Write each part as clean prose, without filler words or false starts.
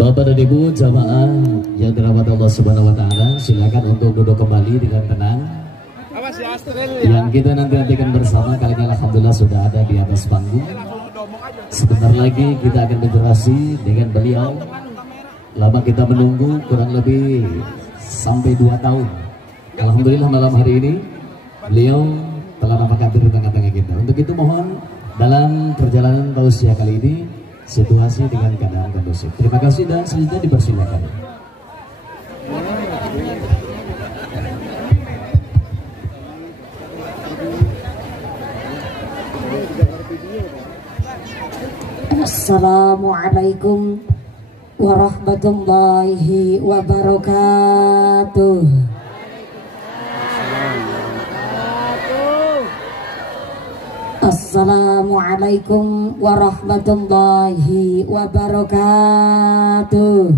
Bapak dan Ibu jamaah yang dirahmati Allah Subhanahu wa taala, silakan untuk duduk kembali dengan tenang. Yang kita nantikan bersama kali ini alhamdulillah sudah ada di atas panggung. Sebentar lagi kita akan berinteraksi dengan beliau. Lama kita menunggu kurang lebih sampai 2 tahun. Alhamdulillah malam hari ini beliau telah nampak hadir di tengah-tengah kita. Untuk itu mohon dalam perjalanan tausiah kali ini situasi dengan keadaan kondusif. Terima kasih dan selanjutnya dipersilakan. Assalamualaikum warahmatullahi wabarakatuh. Assalamualaikum warahmatullahi wabarakatuh.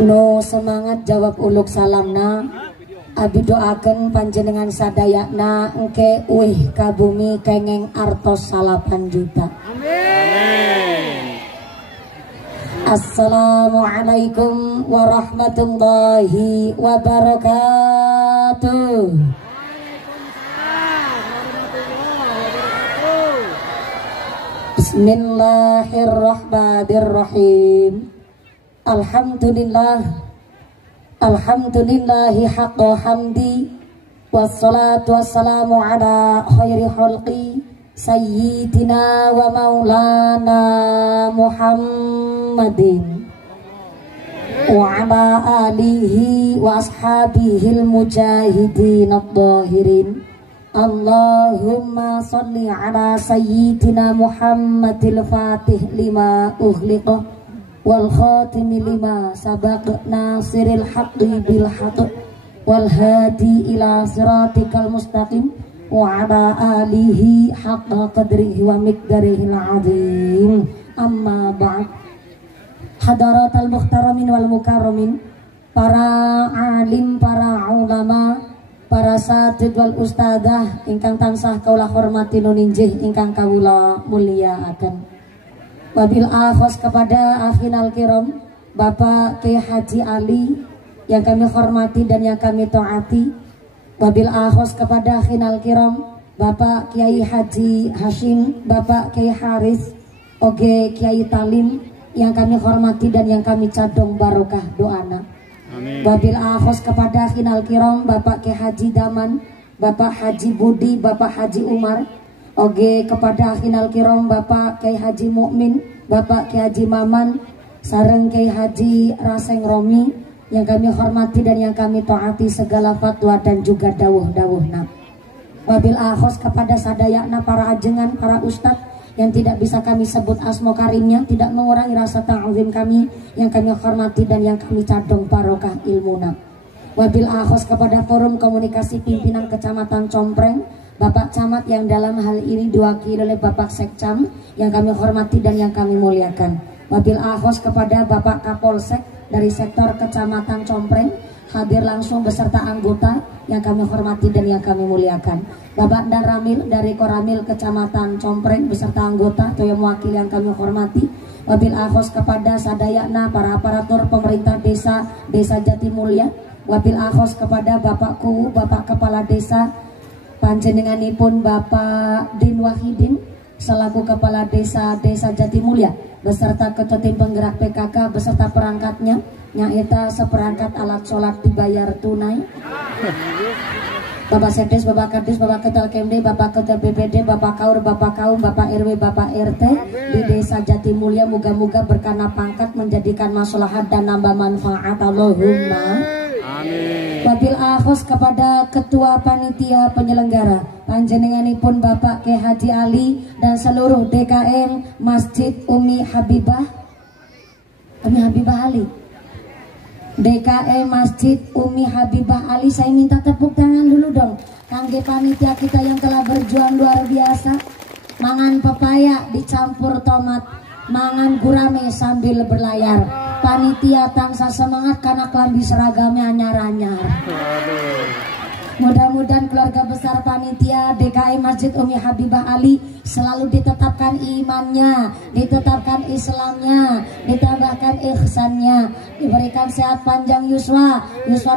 No semangat jawab uluk salamna. Abi doakan panjenengan sadayakna engke uih ka bumi kengeng artos 8 juta. Amin. Assalamualaikum warahmatullahi wabarakatuh. Bismillahirrahmanirrahim. Alhamdulillahi haqqa hamdi, wassalatu wassalamu ala khairi khalqi sayyidina wa maulana Muhammadin wa ala alihi wa ashabihil mujahidin ad-dhahirin. Allahumma salli ala sayyidina Muhammadil fatih lima ughliqa wal khatimi lima sabaq nasiril haqqi bil haqq wal hadi ila siratikal mustaqim wa ala alihi haqqa qadrihi wa miqdarihil azim. Amma ba'd. Hadaratal muhtaramin wal mukarramin, para alim, para ulama, para satid wal ustadzah ingkang tansah kaula hormati nuninjih ingkang kawula mulyakaken. Wabil akhos kepada akhinal kiram Bapak Kiai Haji Ali yang kami hormati dan yang kami taati. Wabil akhos kepada akhinal kiram Bapak Kiai Haji Hashim, Bapak Kiai Haris, Oge Kiai Talim yang kami hormati dan yang kami cadong barokah doana. Amin. Wabil akhos kepada akhinal kiram Bapak Kiai Haji Daman, Bapak Haji Budi, Bapak Haji Umar. Oge kepada akhinal kiram Bapak Kiai Haji Mukmin, Bapak Kiai Haji Maman, sareng Kiai Haji Raseng Romi yang kami hormati dan yang kami taati segala fatwa dan juga dawuh-dawuhna. Wabil akhos kepada sadayakna para ajengan, para ustadz yang tidak bisa kami sebut asmo karimnya, tidak mengurangi rasa ta'zim kami yang kami hormati dan yang kami cadong barokah ilmuna. Wabil akhos kepada forum komunikasi pimpinan Kecamatan Compreng, Bapak Camat yang dalam hal ini diwakili oleh Bapak Sekcam yang kami hormati dan yang kami muliakan. Wabil akhos kepada Bapak Kapolsek dari sektor Kecamatan Compreng hadir langsung beserta anggota yang kami hormati dan yang kami muliakan. Bapak Dan Ramil dari Koramil Kecamatan Compreng beserta anggota atau yang mewakili yang kami hormati. Wabil akhos kepada sadayakna para aparatur pemerintah desa Jatimulya. Wabil akhos kepada Bapakku, Bapak Kepala Desa panjenenganipun Bapak Din Wahidin selaku Kepala Desa Jatimulya beserta Ketua Tim Penggerak PKK beserta perangkatnya, nyaita seperangkat alat sholat dibayar tunai. Bapak Sedes, Bapak Kadis, Bapak Ketua KMD, Bapak Ketua BPD, Bapak Kaur, Bapak Kaum, Bapak RW, Bapak RT di Desa Jatimulya, moga-moga berkana pangkat menjadikan maslahat dan nambah manfaat. Allahumma amin. Wabil akhos kepada Ketua Panitia Penyelenggara panjenenganipun Bapak K. Haji Ali dan seluruh DKM Masjid Umi Habibah Ali, DKM Masjid Umi Habibah Ali. Saya minta tepuk tangan dulu dong kangge panitia kita yang telah berjuang luar biasa. Mangan pepaya dicampur tomat, mangan gurame sambil berlayar. Panitia tansah semangat karena klambi seragamnya anyar-anyar. Mudah-mudahan keluarga besar panitia DKM Masjid Umi Habibah Ali selalu ditetapkan imannya, ditetapkan Islamnya, ditambahkan ihsannya, diberikan sehat panjang yuswa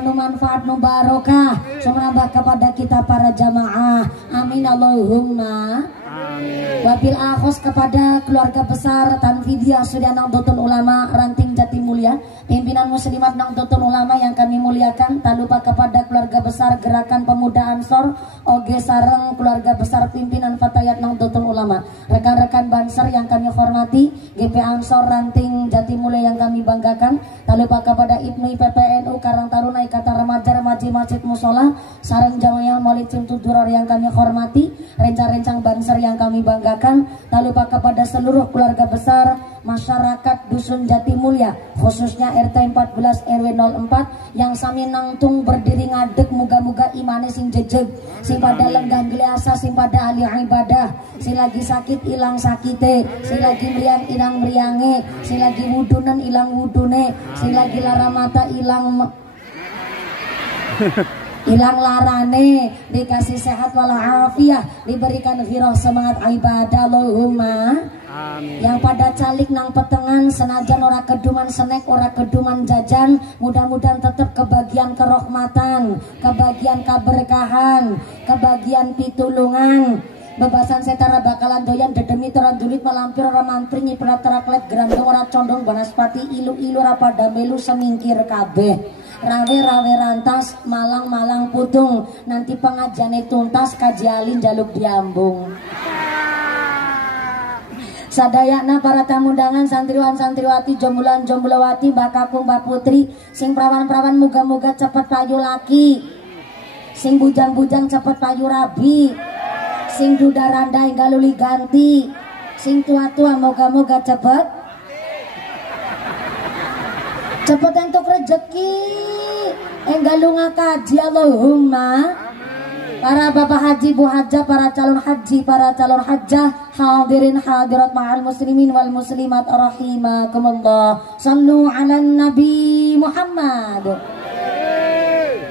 nu manfaat nu barokah, menambah kepada kita para jamaah. Amin Allahumma amin. Wabil akhos kepada keluarga besar Tanfidiyah Sudia Nahdlatul Ulama Ranting Jatimulya, pimpinan muslimat Nahdlatul Ulama yang kami muliakan. Tak lupa kepada keluarga besar Gerakan Pemuda Ansor Oge Sareng, keluarga besar pimpinan Fatayat Nahdlatul Ulama, rekan-rekan Banser yang kami hormati, GP Ansor Ranting Jatimulya yang kami banggakan. Tak lupa kepada IPMI PPNU Karang Taruna Ikatan Remaja Remaji Masjid Musola Sareng Jamaah Maulid Cimtuduror yang kami hormati, rencang-rencang Banser yang kami banggakan. Tak lupa kepada seluruh keluarga besar masyarakat Dusun Jatimulya, khususnya RT 14 RW 04 yang sami nangtung berdiri ngadeg, muga-muga imane sing jejeg, sing pada lenggah geliasa, sing pada ahli ibadah, sing lagi sakit ilang sakite, sing lagi meriang ilang meriange, sing lagi wudunen ilang wudune, sing lagi lara mata ilang hilang larane, dikasih sehat walafiat, diberikan ghirah semangat ibadah. Allahumma amin. Yang pada calik nang petengan senajan ora keduman senek, ora keduman jajan, mudah-mudahan tetap kebagian kerahmatan, kebagian keberkahan, kebagian pitulungan. Bebasan setara bakalan doyan dedemi terandulit malampir ora mantri nyiprat teraklet gerandong ora condong banaspati ilu-ilu ora pada melu semingkir kabeh. Rawe-rawe rantas, malang-malang putung, nanti pengajiane tuntas, kajialin jaluk diambung. Sadayana para tamu undangan, santriwan santriwati, jombulan jombulawati, mbak kakung mbak putri, sing perawan-perawan muga-muga cepet payu laki, sing bujang-bujang cepet payu rabi, sing duda randai galuli ganti, sing tua-tua moga-moga cepet entuk rezeki, enggalunga kaji. Allahumma. Para bapak haji, bu hajah, para calon haji, para calon hajjah, hadirin hadirat ma'al muslimin wal muslimat rahimakumullah. Sallu ala Nabi Muhammad.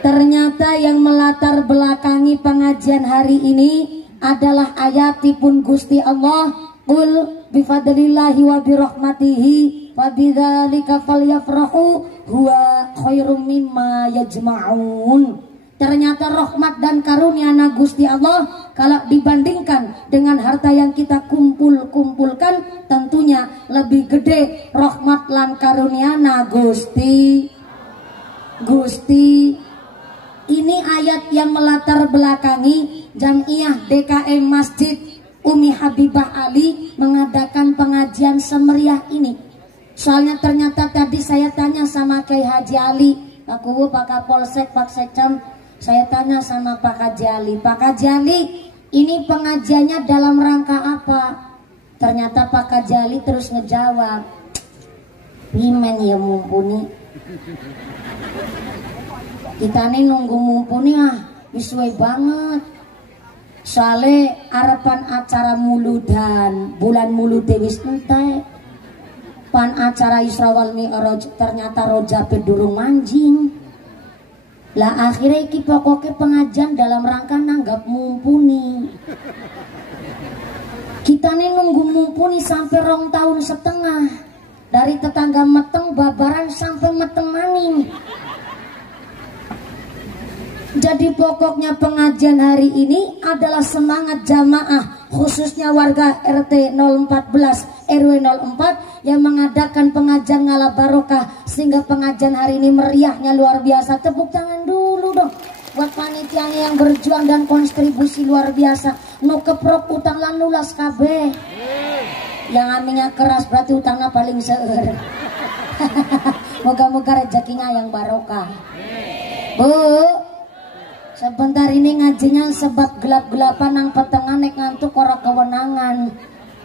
Ternyata yang melatar belakangi pengajian hari ini adalah ayatipun Gusti Allah, qul bifadlillahi wa birahmatihi wa bidzalika falyafrahu huwa khairum mimma yajma'un. Ternyata rahmat dan karunia Gusti Allah kalau dibandingkan dengan harta yang kita kumpulkan tentunya lebih gede rahmat lan karunia Gusti. Ini ayat yang melatar belakangi Jamiah DKM Masjid Umi Habibah Ali mengadakan pengajian semeriah ini. Soalnya ternyata tadi saya tanya sama Kiai Haji Ali, Pak Kubu, Pak Kapolsek, Pak Sekcam, saya tanya sama Pak Haji Ali, Pak Haji Ali, ini pengajiannya dalam rangka apa? Ternyata Pak Haji Ali terus ngejawab, pimen ya mumpuni. Kita nih nunggu mumpuni isuai banget. Soalnya harapan acara muludan, bulan mulud wis entek. Pan acara Isra wal Mi'raj ternyata roja pedurung manjing. Lah akhirnya iki pokoknya pengajian dalam rangka nanggap mumpuni. Kita nih nunggu mumpuni sampai 2 tahun setengah. Dari tetangga meteng babaran sampai meteng maning. Jadi pokoknya pengajian hari ini adalah semangat jamaah, khususnya warga RT 014 RW 04 yang mengadakan pengajian ngala barokah, sehingga pengajian hari ini meriahnya luar biasa. Tepuk tangan dulu dong buat panitianya yang berjuang dan kontribusi luar biasa. No keprok utang lan lulas kabeh. Yang aminya keras berarti utangnya paling seueur. Moga-moga rezekinya yang barokah. Bu, sebentar ini ngajinya sebab gelap-gelapan nang petengan nek ngantuk ora kewenangan.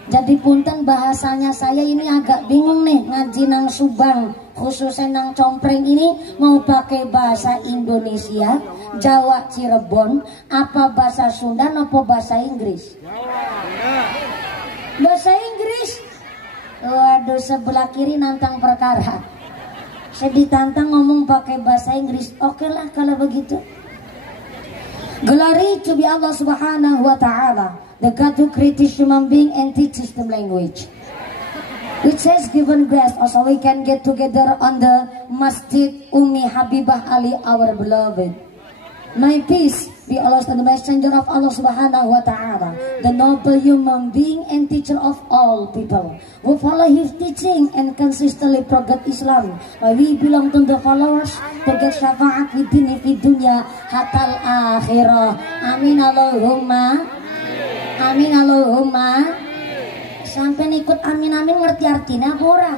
Jadi punten bahasanya saya ini agak bingung nih ngaji nang Subang, khususnya nang Compreng ini mau pakai bahasa Indonesia, Jawa Cirebon, apa bahasa Sunda, apa bahasa Inggris? Bahasa Inggris. Waduh, sebelah kiri nantang perkara. Saya ditantang ngomong pakai bahasa Inggris. Oke lah kalau begitu. Glory to be Allah Subhanahu wa Ta'ala, the God who created human being and teaches them language, which has given grace also we can get together on the Masjid Ummi Habibah Ali, our beloved. May peace be always on the messenger of Allah Subhanahu wa Ta'ala, the noble human being and teacher of all people, who follow his teaching and consistently progress Islam. We belong to the followers to get syafaat within fi dunya hatal akhirah. Amin Allahumma. Amin Allahumma. Sampai ikut amin-amin ngerti artinya apa ora?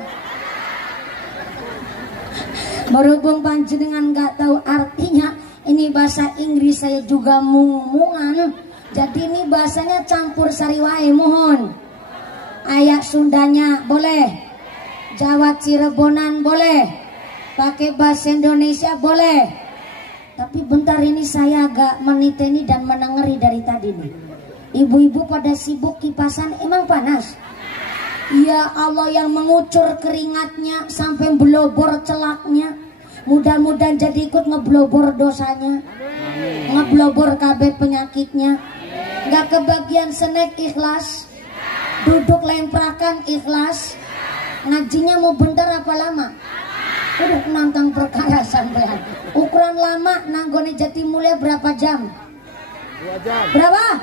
Berhubung panjenengan nggak tahu artinya, ini bahasa Inggris saya juga mung-mungan. Jadi ini bahasanya campur sari wae, mohon. Ayat Sundanya boleh, Jawa Cirebonan boleh, pakai bahasa Indonesia boleh. Tapi bentar ini saya agak meniteni dan menengeri dari tadi nih. Ibu-ibu pada sibuk kipasan, emang panas? Ya Allah, yang mengucur keringatnya sampai belobor celaknya. Mudah-mudahan jadi ikut ngeblobor dosanya, ngeblobor kabeh penyakitnya. Gak kebagian snack ikhlas, duduk lemprakan ikhlas. Ngajinya mau bentar apa lama? Udah nantang perkara sampean. Ukuran lama nanggone Jatimulya berapa jam? 2 jam. Berapa?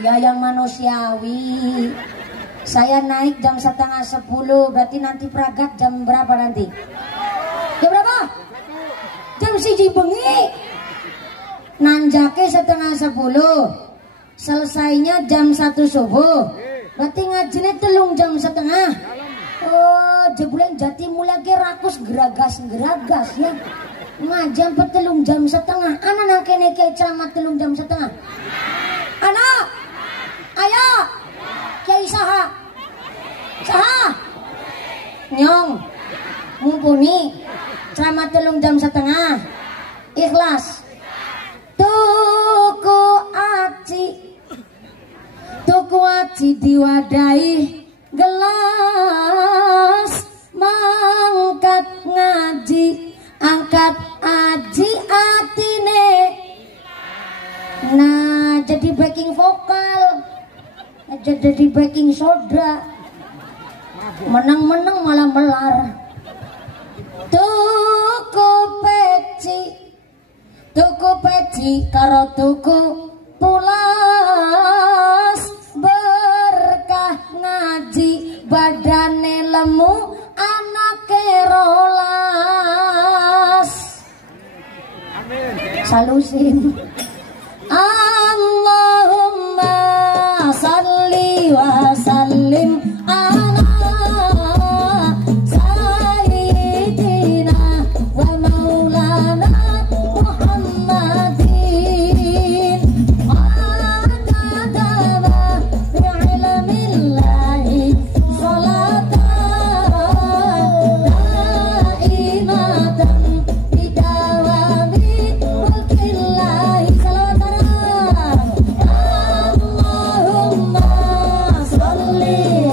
Ya yang manusiawi. Saya naik jam 9:30, berarti nanti peragat jam berapa nanti? Jam berapa? Jam 1 bengi. Nanjake 9:30. Selesainya jam 1 subuh. Berarti ngajinya 3 jam setengah. Oh, jebulan Jatimulya ge rakus geragas ya. Ngaji 3 jam setengah. Anak nak kene ke ceramah 3 jam setengah. Anak, ayo, kiai saha, nyong, mumpuni, ceramah 3 jam setengah, ikhlas. Tuku aci diwadahi gelas, mangkat ngaji, angkat aji atine. Nah, jadi backing vokal, jadi backing soda, menang-menang malah melar. Tuku peci karo tuku pulas, berkah ngaji badane lemu anake rolas. Salusin. Allahumma salli wa sallim ala sayyidina wa maulana Muhammadin adadama bi'ilmillahi salatan daimatan bidawami mulkillahi. Allahumma salli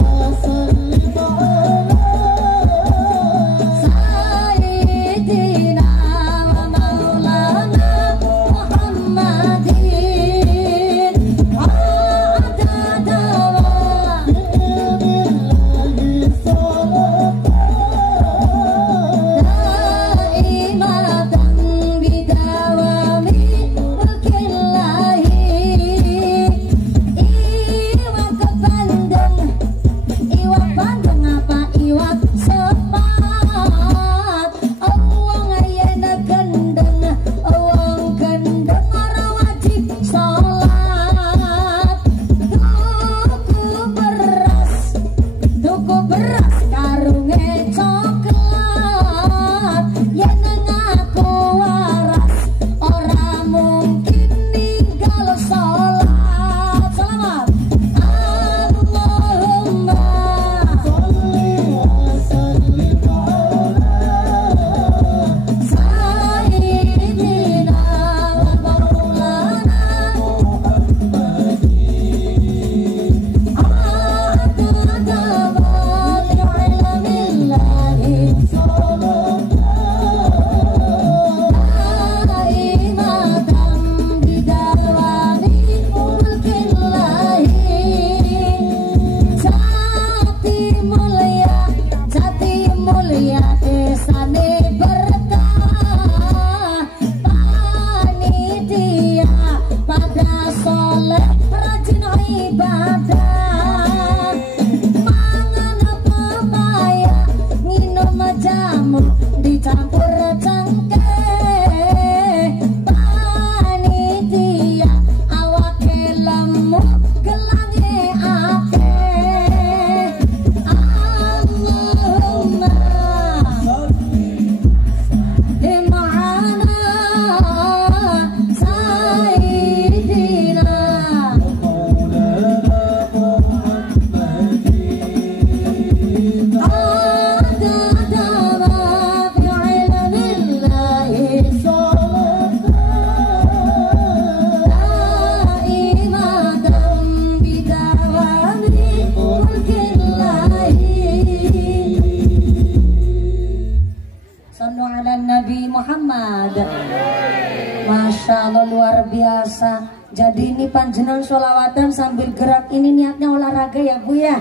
Allah luar biasa. Jadi ini panjenengan sholawatan sambil gerak ini niatnya olahraga ya Bu ya.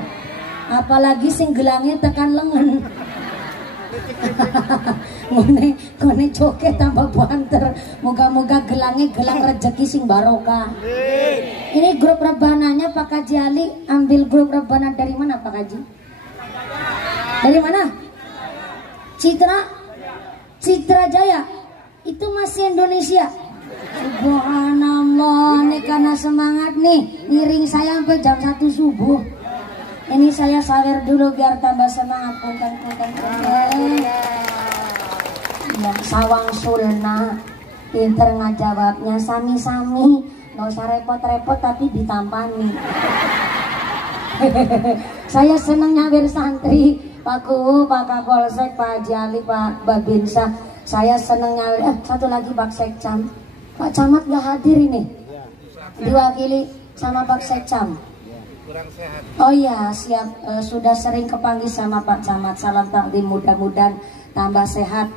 Apalagi sing gelangnya tekan lengan. Ngone joget tambah banter. Moga-moga gelangnya gelang rezeki sing barokah. Ini grup rebananya Pak Haji Ali. Ambil grup rebana dari mana Pak Haji? Dari mana? Citra Jaya. Itu masih Indonesia. Subhanallah, nih karena semangat nih ngiring saya sampai jam 1 subuh. Ini saya sawer dulu biar tambah semangat. Punten. Ya, Sawang Sulna pinter ngajawabnya sami-sami, nggak usah repot-repot tapi ditampani. Saya seneng nyawer santri, Pak Kuwu, Pak Kapolsek, Pak Haji Ali, Pak Babinsa. Saya seneng nyawer. Satu lagi Pak Sekcam. Pak Camat nggak hadir ini, diwakili sama Pak Sekcam. Oh iya siap, sudah sering kepanggil sama Pak Camat. Salam takdim, mudah-mudahan tambah sehat,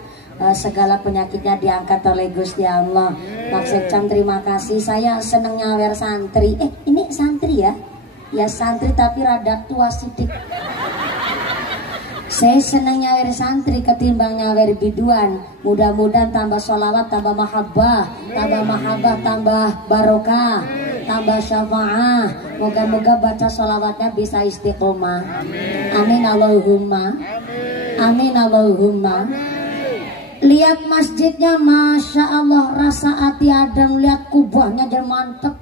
segala penyakitnya diangkat oleh Gusti Allah. Pak Sekcam terima kasih. Saya seneng nyawer santri. Ini santri ya? Ya santri tapi rada tua sidik. Saya senang nyawer santri ketimbang nyawer biduan. Mudah-mudahan tambah sholawat, tambah mahabbah, tambah barokah, tambah syafaah. Moga-moga baca sholawatnya bisa istiqomah. Amin Allahumma. Amin Allahumma. Lihat masjidnya, masya Allah, rasa hati adem. Lihat kubahnya aja mantep.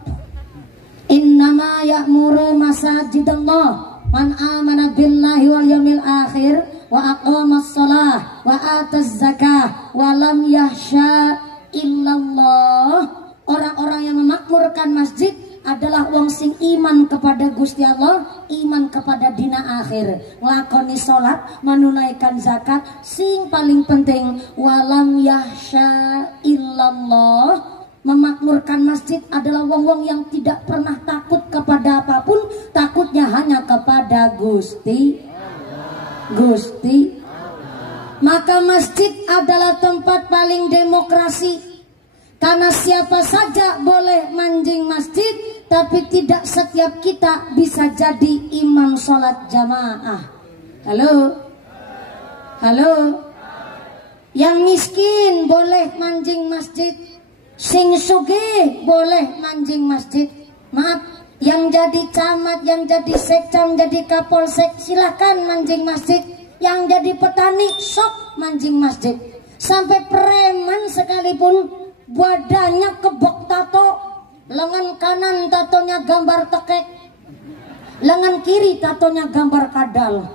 Innama ya'muru masajidallah man amana billahi wal yawmil akhir wa aqamas shalah wa ataz zakah wa lam yahsya illallah. Orang-orang yang memakmurkan masjid adalah wong sing iman kepada Gusti Allah, iman kepada dina akhir, nglakoni salat, menunaikan zakat, sing paling penting walam yahsya illallah. Memakmurkan masjid adalah wong-wong yang tidak pernah takut kepada apapun, takutnya hanya kepada Gusti. Maka masjid adalah tempat paling demokrasi, karena siapa saja boleh manjing masjid, tapi tidak setiap kita bisa jadi imam sholat jamaah. Halo, yang miskin boleh manjing masjid, sing sugih boleh manjing masjid. Maaf, yang jadi camat, yang jadi sekcam, jadi kapolsek silahkan manjing masjid. Yang jadi petani sok manjing masjid. Sampai preman sekalipun badannya kebok tato, lengan kanan tatonya gambar tekek, lengan kiri tatonya gambar kadal,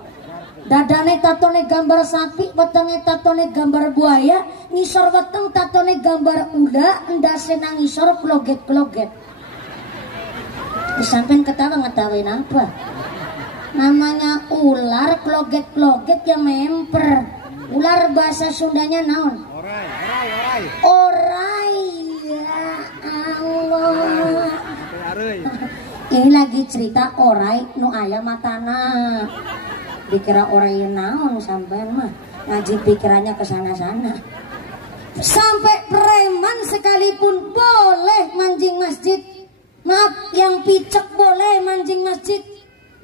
dadane tatone gambar sapi, wetenge tatone gambar buaya, ngisor weteng tatone gambar ula, endase nang ngisor kloget-kloget. Sampean ketawa ngetawain apa? Namanya ular kloget-kloget ya memper. Ular bahasa Sundanya naon? Orai. Ya Allah. Ini lagi cerita orai nu aya matana. Dikira orang yang naon sampean mah ngaji pikirannya ke sana-sana. Sampai preman sekalipun boleh manjing masjid. Maaf, yang picek boleh manjing masjid.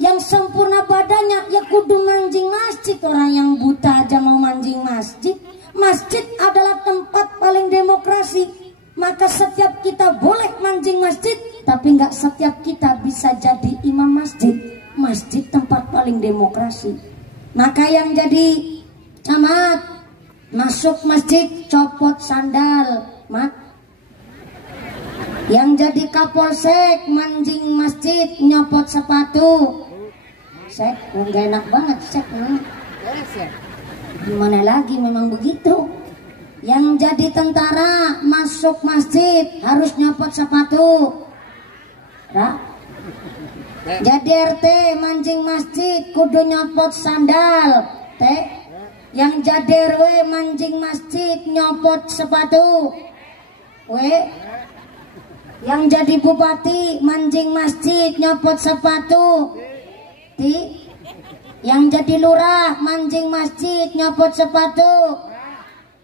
Yang sempurna badannya ya kudu manjing masjid. Orang yang buta aja mau manjing masjid. Masjid adalah tempat paling demokrasi. Maka setiap kita boleh manjing masjid, tapi nggak setiap kita bisa jadi imam masjid. Masjid tempat paling demokrasi. Maka yang jadi camat masuk masjid copot sandal, mat. Yang jadi kapolsek manjing masjid nyopot sepatu. Sek, nggak enak banget sek. Gimana lagi, memang begitu. Yang jadi tentara masuk masjid harus nyopot sepatu. Jadi RT manjing masjid kudu nyopot sandal. Yang jadi RW manjing masjid nyopot sepatu. Yang jadi bupati manjing masjid nyopot sepatu. Yang jadi lurah manjing masjid nyopot sepatu.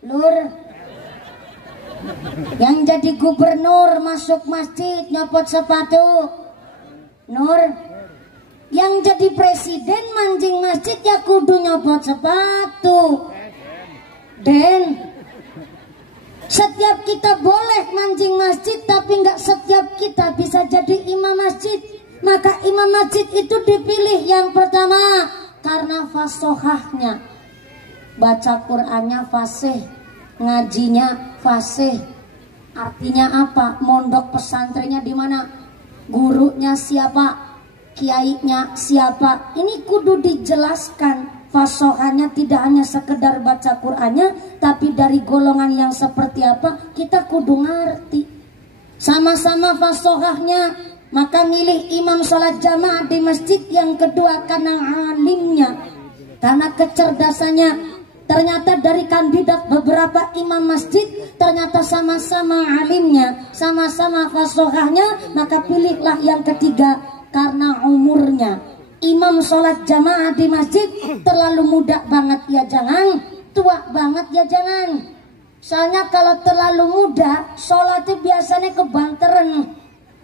Lur, Yang jadi gubernur masuk masjid nyopot sepatu Nur. Yang jadi presiden mancing masjid ya kudu nyopot sepatu Den. Setiap kita boleh mancing masjid, tapi nggak setiap kita bisa jadi imam masjid. Maka imam masjid itu dipilih yang pertama karena fasohahnya, baca Qur'annya fasih, ngajinya fasih. Artinya apa? Mondok pesantrennya di mana? Gurunya siapa? Kiainya siapa? Ini kudu dijelaskan. Fasohannya tidak hanya sekedar baca Qur'annya, tapi dari golongan yang seperti apa kita kudu ngerti. Sama-sama fasohahnya, maka milih imam sholat jamaah di masjid. Yang kedua karena alimnya, karena kecerdasannya. Ternyata dari kandidat beberapa imam masjid ternyata sama-sama alimnya, sama-sama fasohahnya, maka pilihlah yang ketiga karena umurnya. Imam sholat jamaah di masjid terlalu muda banget ya jangan, tua banget ya jangan. Soalnya kalau terlalu muda sholatnya biasanya kebanteran.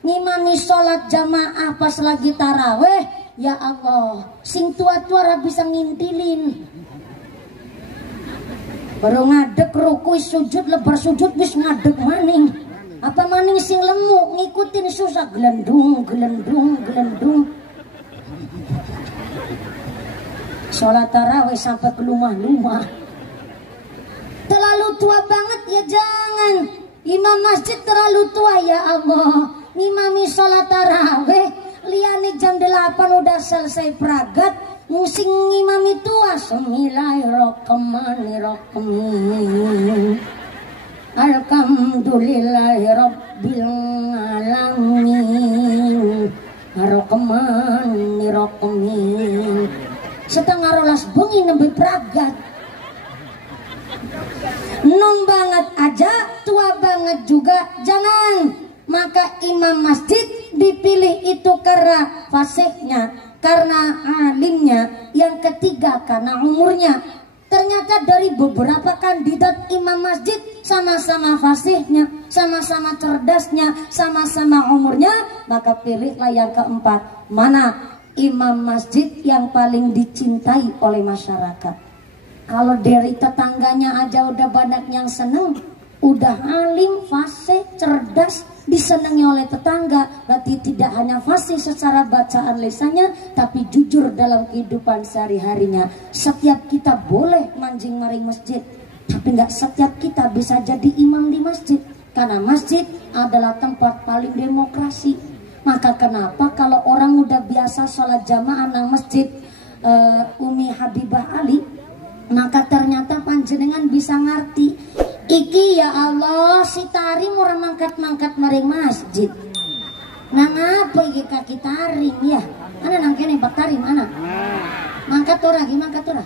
Ngimami sholat jamaah pas lagi taraweh, ya Allah, sing tua-tua bisa ngintilin. Baru ngadek ruku sujud lebar sujud bis ngadek maning. Apa maning sing lemu ngikutin susah, gelendung gelendung gelendung. Sholat tarawih sampai ke rumah-rumah. Terlalu tua banget ya jangan. Imam masjid terlalu tua ya Allah. Ngimami sholat tarawih liani jam 8 udah selesai pragat, musing ngimami tua. Bismillahirrahmanirrahim. Alhamdulillahirabbil alamin. Ar-Rahmanir-Rahim. Setengah rolas bengi nembe pragat. Nom banget aja, tua banget juga jangan. Maka imam masjid dipilih itu karena fasihnya, karena alimnya. Yang ketiga karena umurnya. Ternyata dari beberapa kandidat imam masjid sama-sama fasihnya, sama-sama cerdasnya, sama-sama umurnya. Maka pilihlah yang keempat. Mana imam masjid yang paling dicintai oleh masyarakat? Kalau dari tetangganya aja udah banyak yang seneng, udah alim, fasih, cerdas, disenangi oleh tetangga. Berarti tidak hanya fasih secara bacaan lisannya, tapi jujur dalam kehidupan sehari-harinya. Setiap kita boleh mancing maring masjid, tapi nggak setiap kita bisa jadi imam di masjid. Karena masjid adalah tempat paling demokrasi. Maka kenapa kalau orang udah biasa sholat jamaah nang masjid Umi Habibah Ali, maka ternyata panjenengan bisa ngerti. Iki ya Allah si tarim orang mangkat-mangkat maring masjid. Nang apa iki kaki tarim ya? Ana nang kene pak tarim ana. Mangkat ora ki mangkat ora?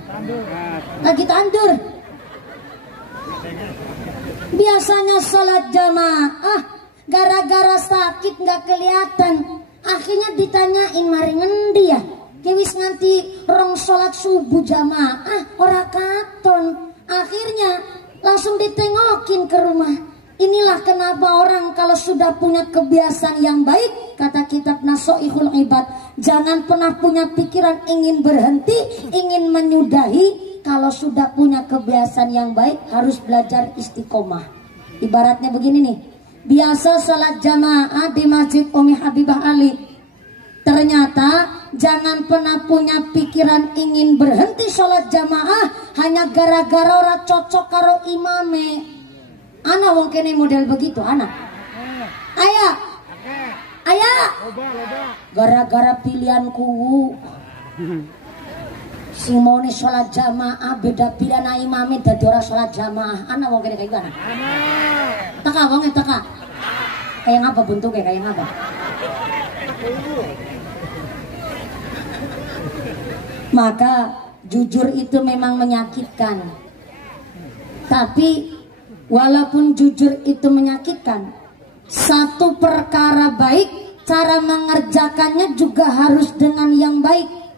Lagi tandur. Biasanya sholat jamaah gara-gara sakit nggak kelihatan, akhirnya ditanyain mari ngendi ya, kewis nganti rong sholat subuh jamaah ora katon, akhirnya langsung ditengokin ke rumah. Inilah kenapa orang kalau sudah punya kebiasaan yang baik, kata kitab Nasoihul Ibad, jangan pernah punya pikiran ingin berhenti, ingin menyudahi. Kalau sudah punya kebiasaan yang baik harus belajar istiqomah. Ibaratnya begini nih, biasa sholat jamaah di masjid Umi Habibah Ali, ternyata jangan pernah punya pikiran ingin berhenti sholat jamaah hanya gara-gara ora cocok karo imame. Ana wong kene model begitu anak. Ayah, ayah, gara-gara pilihanku si mau nih sholat jamaah beda pilihan imame dadi ora sholat jamaah. Ana wong kene kayak gimana? Teka wongnya teka. Kayak ngapa bentuknya kayak ngapa? Maka jujur itu memang menyakitkan. Tapi walaupun jujur itu menyakitkan, satu perkara baik, cara mengerjakannya juga harus dengan yang baik.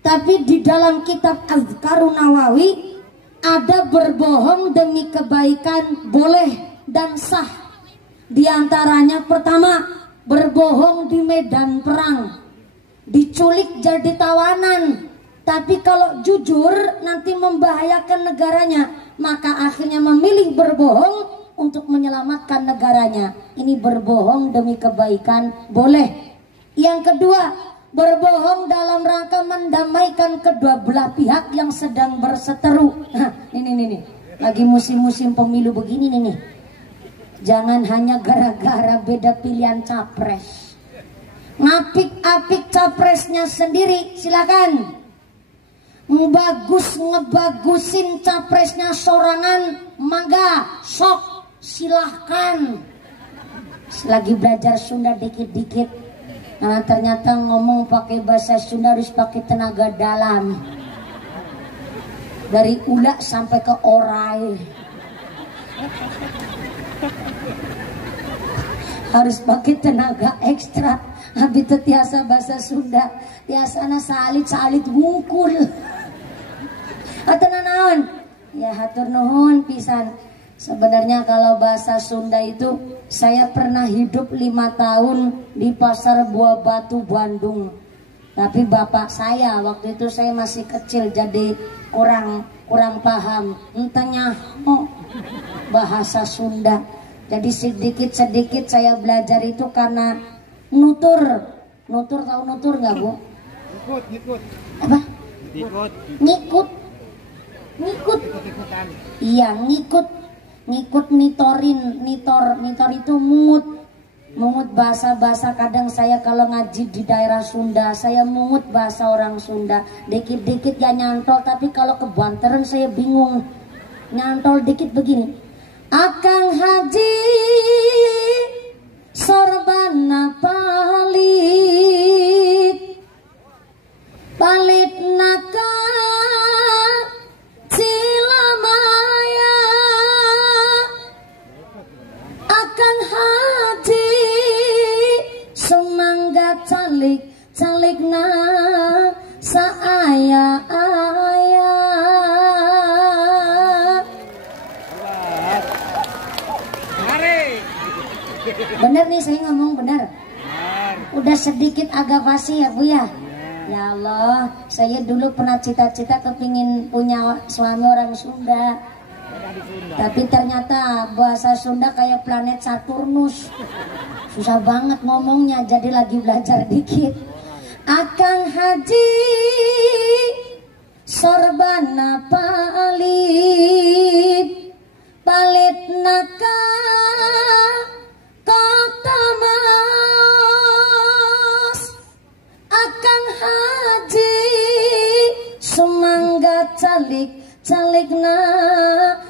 Tapi di dalam kitab Azkarun Nawawi ada berbohong demi kebaikan boleh, dan sah. Di antaranya pertama, berbohong di medan perang, diculik jadi tawanan, tapi kalau jujur nanti membahayakan negaranya, maka akhirnya memilih berbohong untuk menyelamatkan negaranya. Ini berbohong demi kebaikan, boleh. Yang kedua, berbohong dalam rangka mendamaikan kedua belah pihak yang sedang berseteru. Nah, ini lagi musim-musim pemilu begini nih. Jangan hanya gara-gara beda pilihan capres, ngapik-apik capresnya sendiri, silakan. Ngebagusin capresnya sorangan, mangga, sok, silahkan. Lagi belajar Sunda dikit-dikit, nah ternyata ngomong pakai bahasa Sunda harus pakai tenaga dalam, dari ula sampai ke orai, harus pakai tenaga ekstra. Habis itu tiasa bahasa Sunda, tiasana salit wungkul. Hatur naon? Ya hatur nuhun pisan. Sebenarnya kalau bahasa Sunda itu, saya pernah hidup 5 tahun di Pasar Buah Batu Bandung. Tapi bapak saya waktu itu saya masih kecil, jadi kurang paham. Entahnya bahasa Sunda. Jadi sedikit saya belajar itu karena nutur. Tahu nutur nggak, Bu? Ngikut. Apa? Ngikut. Iya, ngikut nitorin. Nitor itu mungut bahasa kadang saya kalau ngaji di daerah Sunda, saya mungut bahasa orang Sunda. Dikit-dikit ya nyantol, tapi kalau kebanteran saya bingung. Nyantol dikit begini. Akang Haji sorbana palit naka Cilamaya. Akang Haji sumangga calikna saaya-aya. Bener nih saya ngomong bener. Udah sedikit agak fasih ya Bu ya. Ya Allah, saya dulu pernah cita-cita kepingin punya suami orang Sunda. Tapi ternyata bahasa Sunda kayak planet Saturnus. Susah banget ngomongnya, jadi lagi belajar dikit. Akang Haji sorbana palit naka Kota Mas. Akang Haji sumangga calikna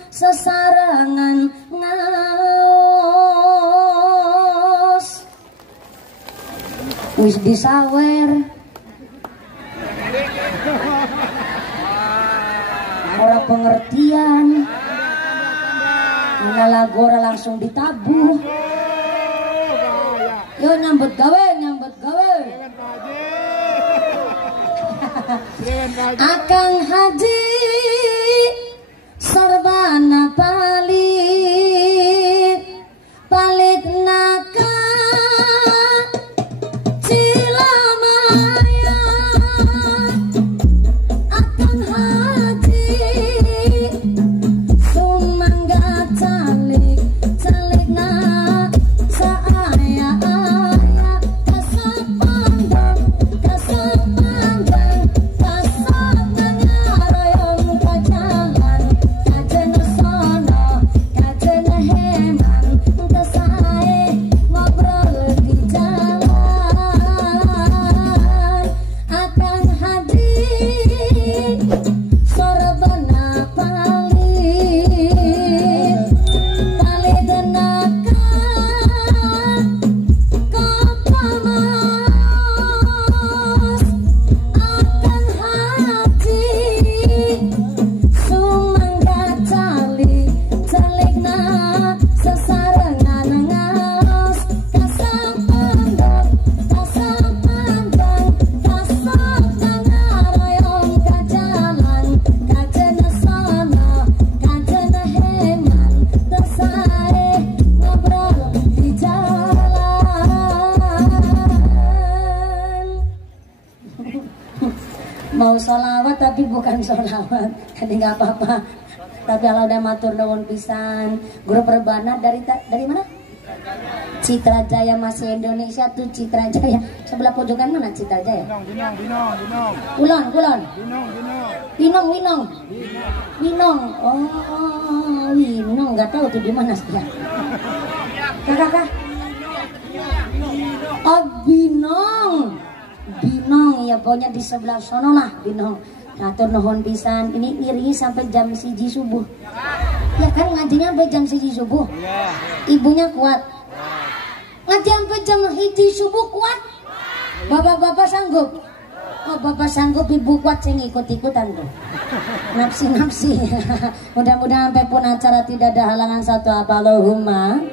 sesarangan ngaos. Wis disawer ora pengertian, ngalagora langsung ditabuh. Yo nyambut gawe. Akang Haji sorbana palit naka Cilamaya. Akang Haji sumangga calikna saaya. Kasapandang royo mau sholawat tapi bukan sholawat, jadi nggak apa-apa. Tapi kalau udah matur nuwun pisan. Guru perbana dari mana? Citra Jaya, masih Indonesia tuh Citra Jaya. Sebelah pojokan mana Citra Jaya? Binong. Kulon. Binong. Oh, Binong, nggak tahu tuh di mana sih ya. Kakak. Oh, Binong ya, pokoknya di sebelah sono lah Binong. Atur nuhun pisan, ini iri sampai jam 1 subuh. Ya kan ngajinya sampai jam 1 subuh. Ibunya kuat. Ngaji sampai jam 1 subuh kuat. Bapak-bapak sanggup. Oh, bapak sanggup, ibu kuat, saya ngikut-ikutan tuh. Nafsi. Mudah-mudahan sampai pun acara tidak ada halangan satu apa Allahumma.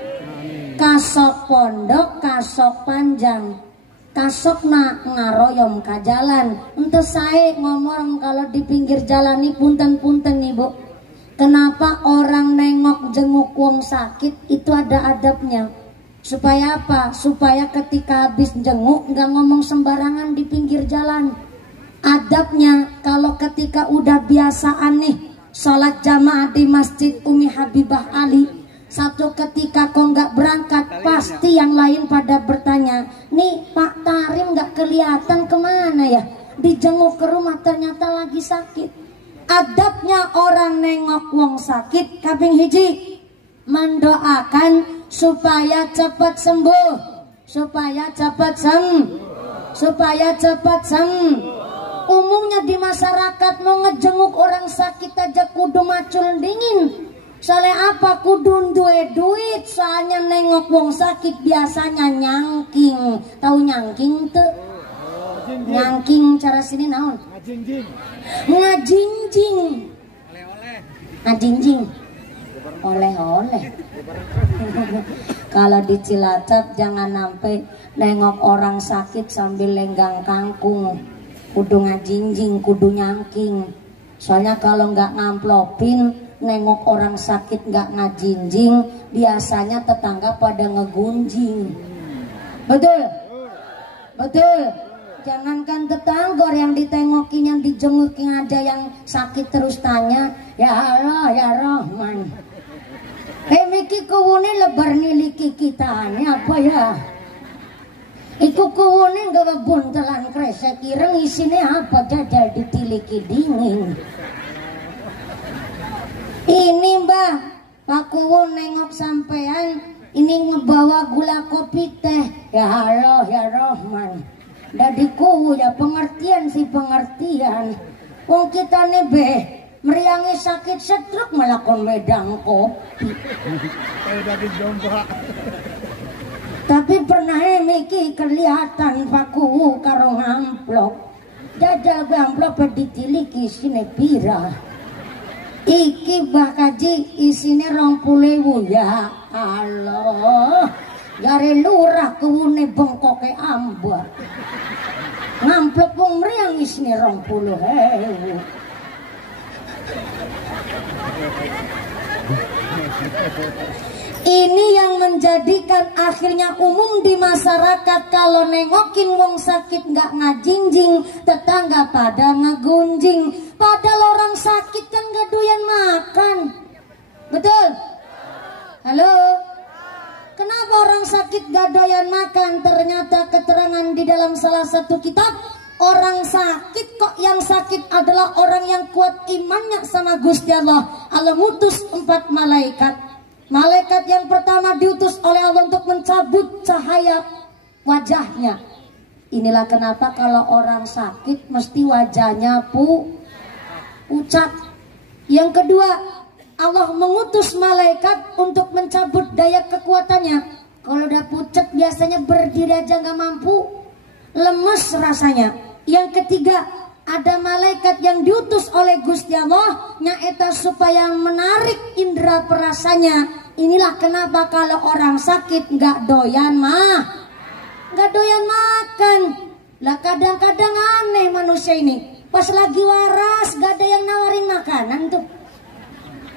Kasok pondok, kasok panjang. Kasok ngaroyom ka jalan. Ente saya ngomong kalau di pinggir jalan nih punten-punten ibu. Kenapa orang nengok jenguk wong sakit itu ada adabnya. Supaya apa? Supaya ketika habis jenguk nggak ngomong sembarangan di pinggir jalan. Adabnya kalau ketika udah biasaan nih sholat jamaah di Masjid Umi Habibah Ali. Satu ketika kok nggak berangkat, pasti yang lain pada bertanya, nih Pak Tarim nggak kelihatan kemana ya? Dijenguk ke rumah ternyata lagi sakit. Adabnya orang nengok wong sakit kaping hiji, mendoakan supaya cepat sembuh, supaya cepat sembuh. Umumnya di masyarakat mau ngejenguk orang sakit aja kudu macul dingin. Soalnya apa? Kudu duit, soalnya nengok wong sakit biasanya nyangking. Tahu nyangking tuh? Nyangking cara sini naon? Ngajinjing. Oleh-oleh. Kalau di Cilacap jangan sampai nengok orang sakit sambil lenggang kangkung. Kudu ngajinjing, kudu nyangking. Soalnya kalau nggak ngamplopin, nengok orang sakit nggak ngajinjing, biasanya tetangga pada ngegunjing. Betul. Jangankan tetangga yang ditengokin, yang dijengukin aja yang sakit terus tanya, ya Allah ya Rahman. Miki kuwune lebar niliki kita ini apa ya? Iku kuwune gawe buntelan kresek ireng isine apa jajal ditiliki dingin. Ini mbah, Pak Kuwun nengok sampean, ini ngebawa gula kopi teh. Ya Allah ya Rahman. Dari kuwu ya pengertian. Wong kita nih beh, meriangi sakit stroke malah kon medang kopi. Tapi pernah miki kelihatan Pak Kuwu karo ngamplok. Jajal ngamplok ditiliki sine pira. Iki Mbah Kaji isine 20.000 ya Allah. Gare lurah kuwune bengkoke ambak. Ngamplok wong mriyang isine 20.000. Ini yang menjadikan akhirnya umum di masyarakat kalau nengokin wong sakit nggak ngajinjing, tetangga pada ngegunjing. Padahal orang sakit kan gak doyan makan. Betul? Halo? Kenapa orang sakit gak doyan makan? Ternyata keterangan di dalam salah satu kitab, orang sakit kok yang sakit adalah orang yang kuat imannya sama Gusti Allah. Allah mutus 4 malaikat. Malaikat yang pertama diutus oleh Allah untuk mencabut cahaya wajahnya. Inilah kenapa kalau orang sakit mesti wajahnya pucat. Yang kedua, Allah mengutus malaikat untuk mencabut daya kekuatannya. Kalau udah pucat biasanya berdiri aja nggak mampu, lemes rasanya. Yang ketiga, ada malaikat yang diutus oleh Gusti Allah nyaeta supaya menarik indera perasanya. Inilah kenapa kalau orang sakit nggak doyan makan. Lah kadang-kadang aneh manusia ini. Pas lagi waras gak ada yang nawarin makanan tuh.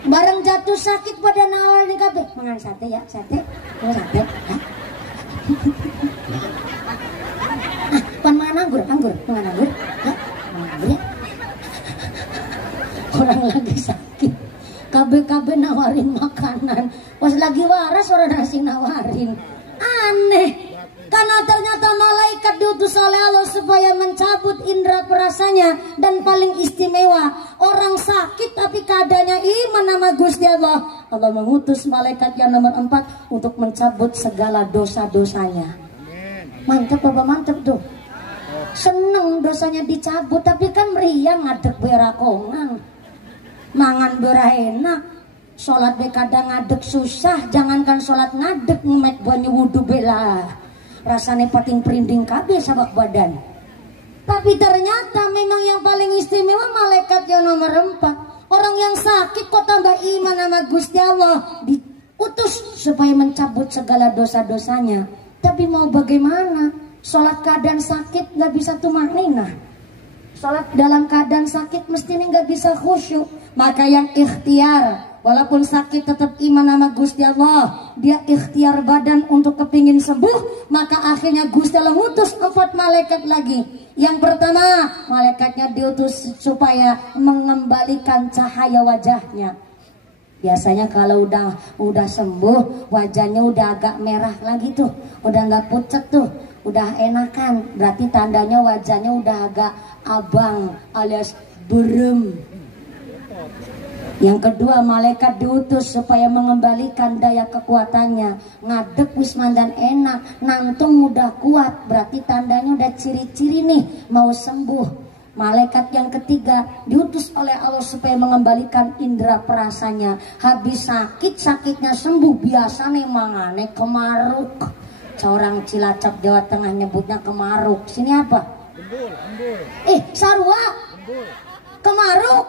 Bareng jatuh sakit pada nawarin kabeh. Mangan sate ya, sate. Mau sate. Pan mangan anggur, mangan anggur. Mangan anggur ya. orang lagi sakit, KB nawarin makanan, pas lagi waras orang nasi nawarin. Aneh, karena ternyata malaikat diutus oleh Allah supaya mencabut indera perasanya. Dan paling istimewa, orang sakit tapi keadaannya iman nama Gusti Allah, Allah mengutus malaikat yang nomor 4 untuk mencabut segala dosa-dosanya. Mantap Bapak, mantap tuh. Seneng dosanya dicabut, tapi kan meriang ngadek berakongan, mangan berah enak. Sholat be kadang ngadek susah, jangankan sholat ngadek ngemek banyu wudu bela rasanya pating perinding kabeh sabak badan. Tapi ternyata memang yang paling istimewa malaikat yang nomor 4. Orang yang sakit kok tambah iman sama Gusti Allah, diutus supaya mencabut segala dosa-dosanya. Tapi mau bagaimana? Sholat keadaan sakit nggak bisa tumanina. Sholat dalam keadaan sakit mestinya nggak bisa khusyuk. Maka yang ikhtiar, walaupun sakit tetap iman sama Gusti Allah, dia ikhtiar badan untuk kepingin sembuh, maka akhirnya Gusti Allah ngutus 4 malaikat lagi. Yang pertama, malaikatnya diutus supaya mengembalikan cahaya wajahnya. Biasanya kalau udah sembuh, wajahnya udah agak merah lagi tuh, udah nggak pucet tuh, udah enakan, berarti tandanya wajahnya udah agak abang alias berem. Yang kedua, malaikat diutus supaya mengembalikan daya kekuatannya. Ngadep wis mandan enak, nantung udah kuat, berarti tandanya udah ciri-ciri nih mau sembuh. Malaikat yang ketiga diutus oleh Allah supaya mengembalikan indera perasanya. Habis sakit, sakitnya sembuh, biasa nih mangane kemaruk. Seorang Cilacap Jawa Tengah nyebutnya kemaruk. Sini apa? Gembul. Sarwa. Gembul. Kemaruk.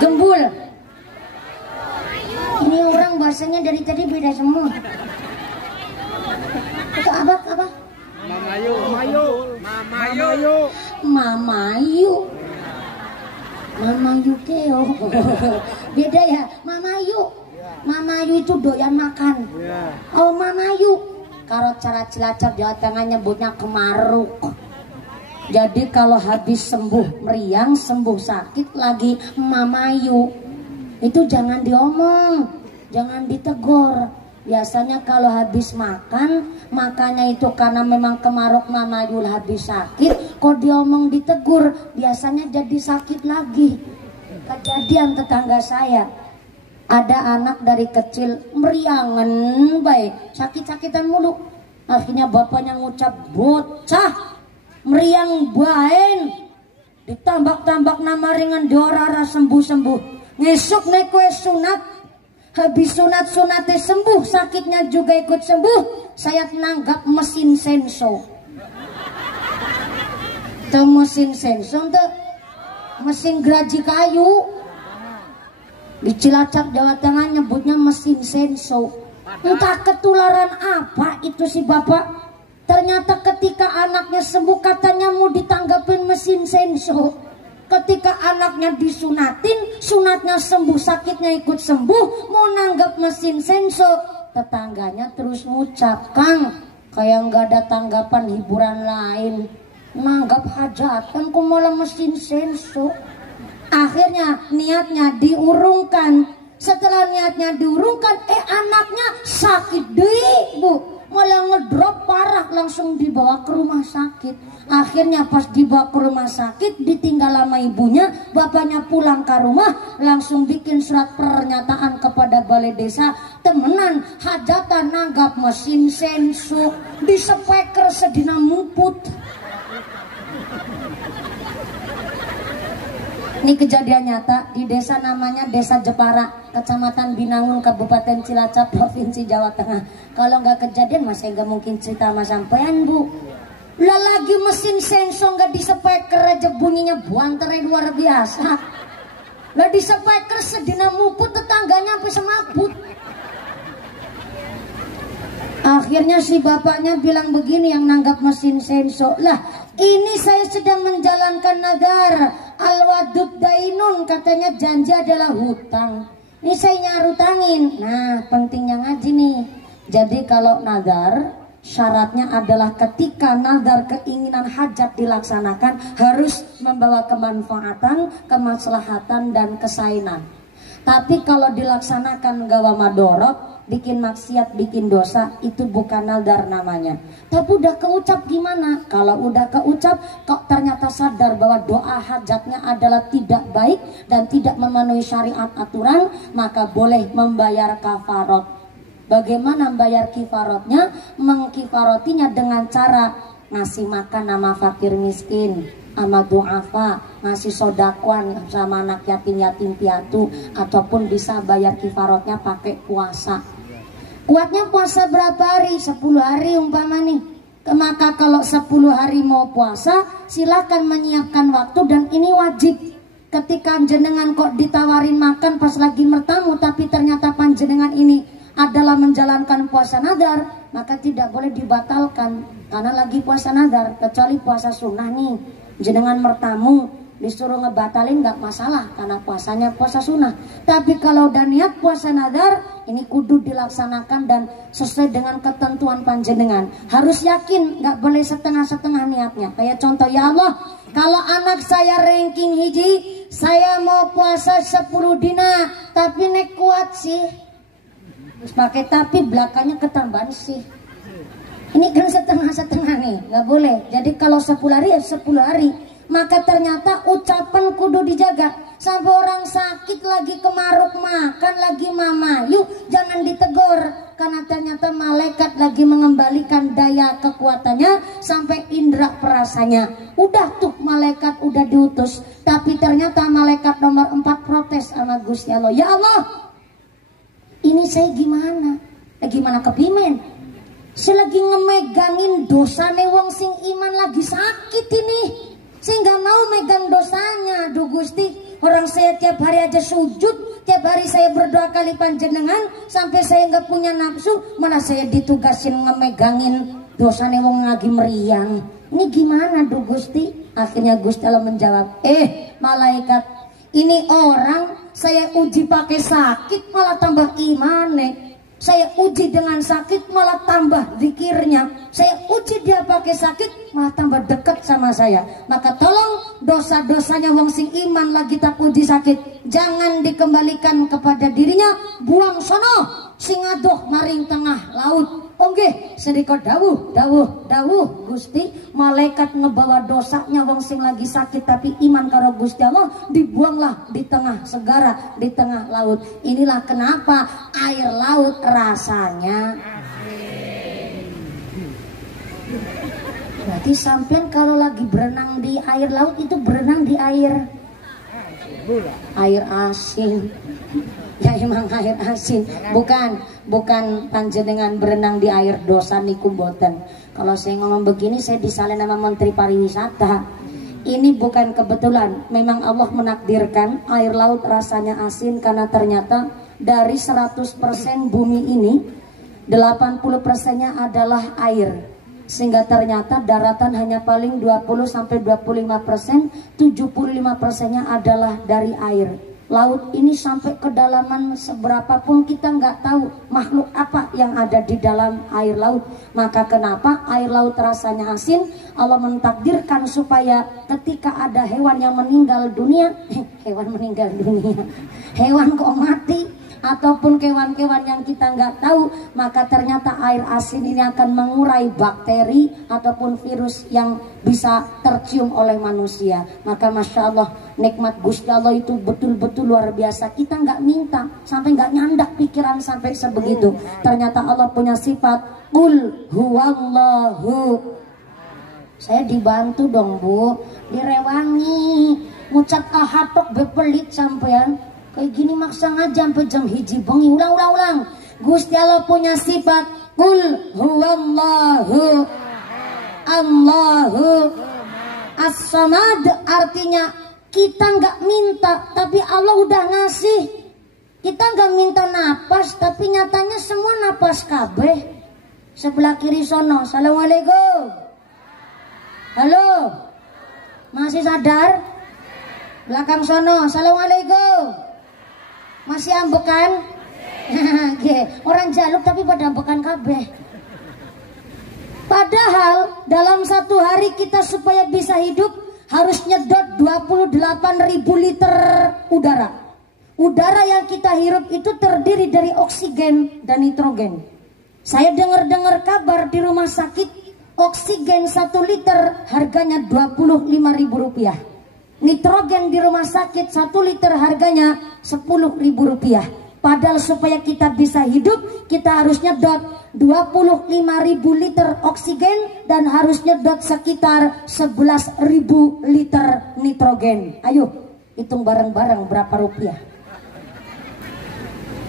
Gembul. Ini orang bahasanya dari tadi beda semua. Itu apa? Mamayu. Mamayu keo. Beda ya, Mamayu. Mamayu itu doyan makan. Oh, Mamayu. Kalau cara Cilacap Jawa Tengah nyebutnya kemaruk. Jadi kalau habis sembuh meriang, sembuh sakit lagi Mamayu, itu jangan diomong, jangan ditegur. Biasanya kalau habis makan, makanya itu karena memang kemaruk Mamayu habis sakit, kok diomong ditegur, biasanya jadi sakit lagi. Kejadian tetangga saya, ada anak dari kecil meriangan baik, sakit-sakitan mulu. Akhirnya bapaknya ngucap, bocah meriang bain, ditambak-tambak nama ringan diorara sembuh-sembuh. Ngesuk naik kue sunat, habis sunat-sunatnya sembuh, sakitnya juga ikut sembuh. Saya nanggap mesin senso. Tuh mesin senso tuh mesin geraji kayu. Di Cilacap Jawa Tengah nyebutnya mesin senso. Entah ketularan apa itu si bapak. Ternyata ketika anaknya sembuh katanya mau ditanggapin mesin senso. Ketika anaknya disunatin, sunatnya sembuh, sakitnya ikut sembuh, mau nanggap mesin senso. Tetangganya terus ngucap, Kang, kayak nggak ada tanggapan hiburan lain. Nanggap hajatan kok malah mesin senso. Akhirnya niatnya diurungkan. Setelah niatnya diurungkan, anaknya sakit deh, Bu. Malah ngedrop parah, langsung dibawa ke rumah sakit. Akhirnya pas dibawa ke rumah sakit, ditinggal sama ibunya, bapaknya pulang ke rumah, langsung bikin surat pernyataan kepada balai desa, temenan hajatan nanggap mesin senso, di speaker sedina muput. Ini kejadian nyata di desa namanya Desa Jepara, Kecamatan Binangun, Kabupaten Cilacap, Provinsi Jawa Tengah. Kalau nggak kejadian, mas saya nggak mungkin cerita sama sampean, Bu. Lah lagi mesin senso nggak di speaker aja bunyinya buantere luar biasa. Lah di speaker sedina muput tetangganya sampai semaput. Akhirnya si bapaknya bilang begini yang nanggap mesin senso, lah ini saya sedang menjalankan nadar al-wadud dainun, katanya janji adalah hutang. Ini saya nyarutangin. Nah pentingnya ngaji nih. Jadi kalau nadar Syaratnya adalah ketika nazar keinginan hajat dilaksanakan harus membawa kemanfaatan, kemaslahatan dan kesainan. Tapi kalau dilaksanakan gawa madorot, bikin maksiat, bikin dosa, itu bukan nazar namanya. Tapi udah keucap gimana? Kalau udah keucap kok ternyata sadar bahwa doa hajatnya adalah tidak baik dan tidak memenuhi syariat aturan, maka boleh membayar kafarot. Bagaimana membayar kifarotnya? Mengkifarotinya dengan cara ngasih makan sama fakir miskin, sama duafa, ngasih sodakuan sama anak yatim piatu, ataupun bisa bayar kifarotnya pakai puasa. Kuatnya puasa berapa hari? 10 hari umpama nih. Maka kalau 10 hari mau puasa, silakan menyiapkan waktu, dan ini wajib. Ketika jenengan kok ditawarin makan pas lagi bertamu, tapi ternyata panjenengan ini adalah menjalankan puasa nadar, maka tidak boleh dibatalkan karena lagi puasa nadar. Kecuali puasa sunnah nih, jenengan mertamu disuruh ngebatalin nggak masalah karena puasanya puasa sunnah. Tapi kalau udah niat puasa nadar, ini kudu dilaksanakan dan sesuai dengan ketentuan panjenengan. Harus yakin, nggak boleh setengah-setengah niatnya. Kayak contoh, ya Allah, kalau anak saya ranking hiji, saya mau puasa 10 dina, tapi nek kuat sih. Terus pakai tapi belakangnya ketambahan sih. Ini kan setengah-setengah nih, nggak boleh. Jadi kalau 10 hari ya 10 hari. Maka ternyata ucapan kudu dijaga. Sampai orang sakit lagi kemaruk makan, lagi mamayu, jangan ditegur. Karena ternyata malaikat lagi mengembalikan daya kekuatannya sampai indera perasanya. Udah tuh malaikat udah diutus. Tapi ternyata malaikat nomor 4 protes sama Gusti Allah. Ya Allah, ini saya gimana? Gimana kepimen? Saya lagi ngemegangin dosane wong sing iman lagi sakit ini. Saya nggak mau megang dosanya. Duh Gusti, orang saya tiap hari aja sujud, tiap hari saya berdoa kali panjenengan, sampai saya nggak punya nafsu, malah saya ditugasin ngemegangin dosane wong lagi meriang. Ini gimana duh Gusti? Akhirnya Gusti Allah menjawab, malaikat, ini orang saya uji pakai sakit malah tambah iman. Saya uji dengan sakit malah tambah zikirnya. Saya uji dia pakai sakit malah tambah dekat sama saya. Maka tolong dosa-dosanya wong sing iman lagi tak uji sakit, jangan dikembalikan kepada dirinya. Buang sono sing adoh maring tengah laut. Oke, sedikit dawuh Gusti, malaikat ngebawa dosanya wong sing lagi sakit tapi iman karo Gusti Allah, dibuanglah di tengah segara, di tengah laut. Inilah kenapa air laut rasanya. Berarti sampean kalau lagi berenang di air laut itu berenang di air asin. Ya emang air asin, bukan panjenengan berenang di air dosa niku mboten. Kalau saya ngomong begini saya disalin sama Menteri Pariwisata. Ini bukan kebetulan, memang Allah menakdirkan air laut rasanya asin karena ternyata dari 100% bumi ini 80%-nya adalah air. Sehingga ternyata daratan hanya paling 20-25%, 75%-nya adalah dari air. Laut ini sampai kedalaman seberapapun kita nggak tahu makhluk apa yang ada di dalam air laut. Maka kenapa air laut rasanya asin? Allah mentakdirkan supaya ketika ada hewan yang meninggal dunia, hewan kok mati, ataupun kewan-kewan yang kita nggak tahu, maka ternyata air asin ini akan mengurai bakteri ataupun virus yang bisa tercium oleh manusia. Maka Masya Allah, nikmat Gusti Allah itu betul-betul luar biasa. Kita nggak minta, sampai nggak nyandak pikiran sampai sebegitu. Ternyata Allah punya sifat Qul huwallahu. Saya dibantu dong Bu, direwangi, ngucap ahatok bepelit sampean. Kayak gini maksa ngaji sampai jam hiji bengi. Ulang. Gusti Allah punya sifat Qul huwallahu Allahu as-samad. Artinya kita nggak minta tapi Allah udah ngasih. Kita nggak minta napas tapi nyatanya semua napas kabeh. Sebelah kiri sono, assalamualaikum. Halo, masih sadar? Belakang sono, assalamualaikum. Masih ambekan? Orang jaluk tapi pada ambekan kabeh. Padahal dalam satu hari kita supaya bisa hidup harus nyedot 28.000 liter udara. Udara yang kita hirup itu terdiri dari oksigen dan nitrogen. Saya dengar-dengar kabar di rumah sakit oksigen 1 liter harganya Rp25.000. Nitrogen di rumah sakit 1 liter harganya Rp10.000. Padahal supaya kita bisa hidup kita harus nyedot 25.000 liter oksigen dan harus nyedot sekitar 11.000 liter nitrogen. Ayo hitung bareng-bareng berapa rupiah.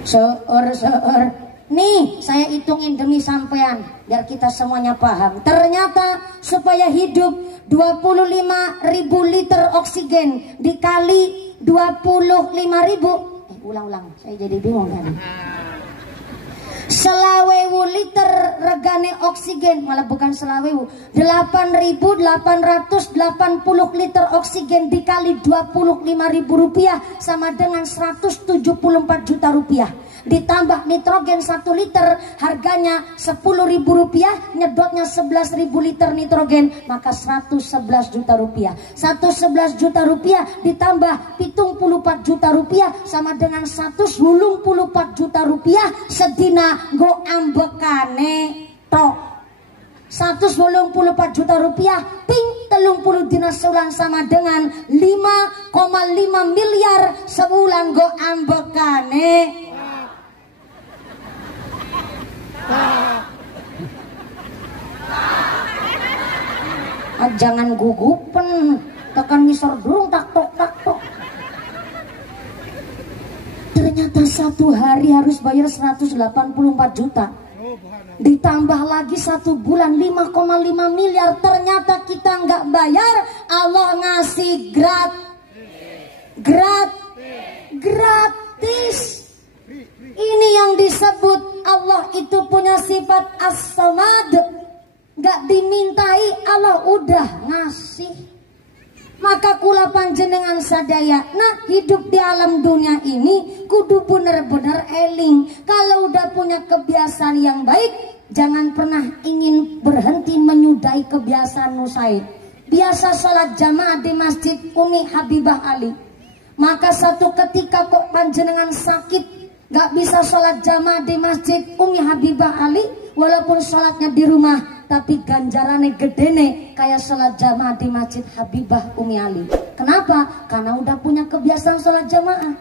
Seor. Nih saya hitungin demi sampean biar kita semuanya paham. Ternyata supaya hidup 25.000 liter oksigen dikali 25.000, ulang-ulang saya jadi bingung kan. 10.000 liter regane oksigen, malah bukan 10.000, 8.880 liter oksigen dikali 25.000 rupiah sama dengan 174 juta rupiah. Ditambah nitrogen 1 liter harganya 10.000 rupiah, nyedotnya 11.000 liter nitrogen, maka 111 juta rupiah. 111 juta rupiah ditambah 74 juta rupiah sama dengan 184 juta rupiah sedina go ambekane tok. 184 juta rupiah ping 30 dina sebulan sama dengan 5,5 miliar sebulan go ambekane. Jangan gugupen, tekan ngisor durung tak tok. Ternyata satu hari harus bayar 184 juta. Ditambah lagi 1 bulan 5,5 miliar. Ternyata kita nggak bayar, Allah ngasih gratis. Ini yang disebut Allah itu punya sifat as-samad. Gak dimintai Allah udah ngasih. Maka kula panjenengan sadaya, nah hidup di alam dunia ini kudu bener-bener eling. Kalau udah punya kebiasaan yang baik, jangan pernah ingin berhenti menyudahi kebiasaan nusai. Biasa sholat jamaah di Masjid Umi Habibah Ali. Maka satu ketika kok panjenengan sakit, gak bisa sholat jamaah di Masjid Umi Habibah Ali, walaupun sholatnya di rumah, tapi ganjarannya gedene kayak sholat jamaah di Masjid Habibah Umi Ali. Kenapa? Karena udah punya kebiasaan sholat jamaah.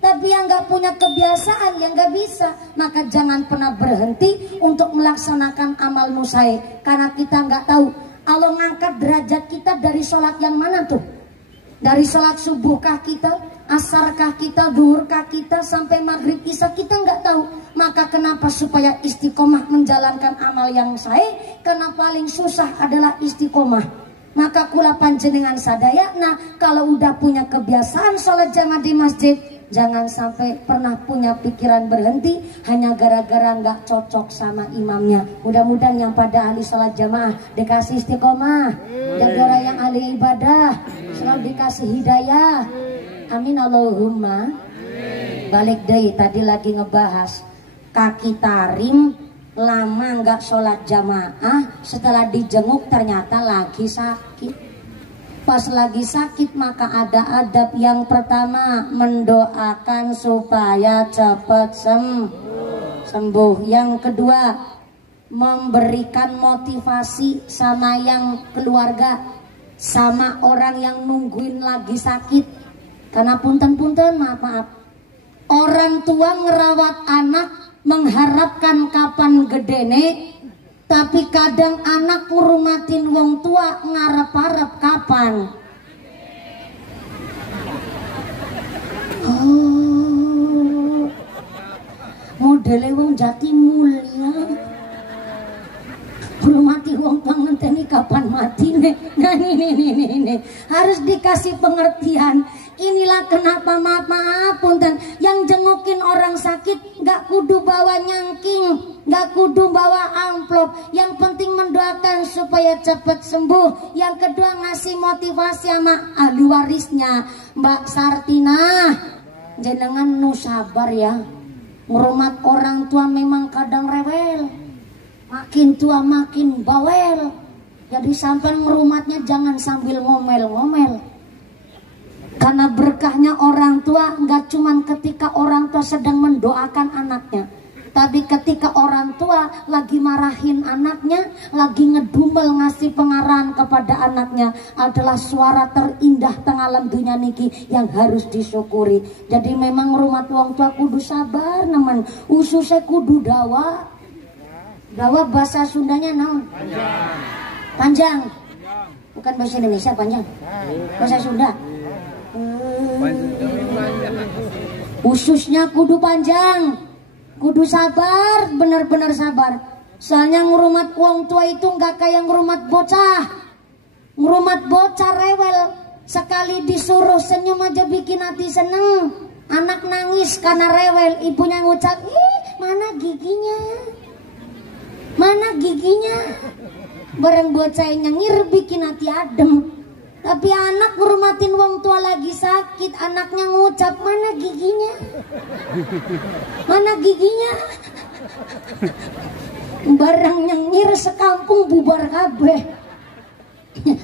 Tapi yang gak punya kebiasaan, yang gak bisa, maka jangan pernah berhenti untuk melaksanakan amal nusai. Karena kita gak tahu Allah ngangkat derajat kita dari sholat yang mana tuh. Dari sholat subuhkah kita, asarkah kita, duhurkah kita, sampai maghrib isya, kita nggak tahu. Maka kenapa supaya istiqomah menjalankan amal yang sahih? Karena paling susah adalah istiqomah. Maka kula panjenengan sadaya, nah kalau udah punya kebiasaan sholat jamaah di masjid, jangan sampai pernah punya pikiran berhenti hanya gara-gara nggak cocok sama imamnya. Mudah-mudahan yang pada ahli sholat jamaah dikasih istiqomah, dan orang yang ahli ibadah selalu dikasih hidayah. Amin Allahumma. Balik deh, tadi lagi ngebahas kaki tarim lama nggak sholat jamaah, setelah dijenguk ternyata lagi sakit. Pas lagi sakit maka ada adab. Yang pertama mendoakan supaya cepat sembuh. Yang kedua memberikan motivasi sama yang keluarga, sama orang yang nungguin lagi sakit. Karena punten-punten maaf, orang tua ngerawat anak mengharapkan kapan gedene, tapi kadang anak ngurumatin wong tua ngarep-arep kapan. Oh, modele wong jati mulia, ngurumati wong tua ngenteni kapan mati nih. Nah ini harus dikasih pengertian. Inilah kenapa maaf punten, yang jengukin orang sakit gak kudu bawa nyangking, gak kudu bawa amplop. Yang penting mendoakan supaya cepat sembuh. Yang kedua ngasih motivasi sama ahli warisnya. Mbak Sartina, jenengan nu sabar ya, ngurmat orang tua memang kadang rewel. makin tua makin bawel. Jadi sampai ngerumatnya jangan sambil ngomel-ngomel. Karena berkahnya orang tua nggak cuman ketika orang tua sedang mendoakan anaknya, tapi ketika orang tua lagi marahin anaknya, lagi ngedumel ngasih pengarahan kepada anaknya, adalah suara terindah tengah alam dunia niki yang harus disyukuri. Jadi memang rumah wong tua kudu sabar nemen, ususnya kudu dawa. Dawa bahasa Sundanya naon? Panjang. Bukan bahasa Indonesia panjang. Bahasa Sunda. Ususnya kudu panjang. Kudu sabar, benar-benar sabar. Soalnya ngurumat wong tua itu nggak kayak ngurumat bocah. Ngurumat bocah rewel. Sekali disuruh senyum aja bikin hati seneng. Anak nangis karena rewel. Ibunya ngucap, ih mana giginya? Mana giginya? Bareng bocah nyengir bikin hati adem. Tapi anak ngurumatin wong tua lagi sakit, anaknya ngucap, mana giginya? Mana giginya? Bareng nyengir sekampung bubar kabeh.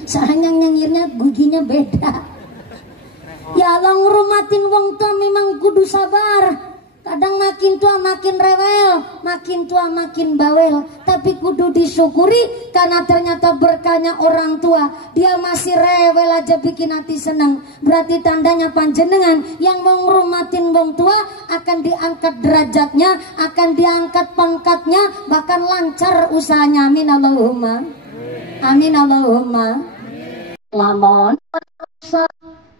Soalnya nyengirnya giginya beda. Ya Allah, ngurumatin wong tua memang kudu sabar. Kadang makin tua makin rewel, makin tua makin bawel. Tapi kudu disyukuri karena ternyata berkahnya orang tua. Dia masih rewel aja bikin hati senang. Berarti tandanya panjenengan yang mau ngurumatin wong tua akan diangkat derajatnya, akan diangkat pangkatnya, bahkan lancar usahanya. Amin Allahumma. Amin Allahumma. Lamun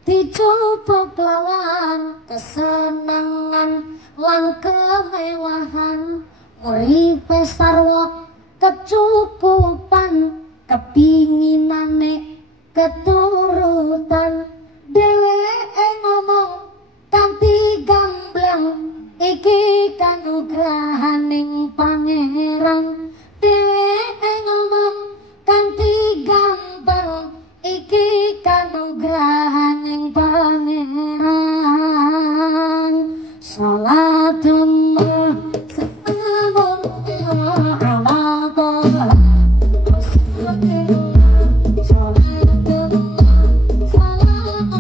dicoba lawan kesenangan lan kemewahan, uripe sarwa kecukupan, kepinginane keturutan. Dheweke ngomong kanthi gamblang, iki kanugrahaning pangeran. Dheweke ngomong kanthi gamblang, iki kanugrahaning pangeran. Salatullah salamullah ala toha. Salatullah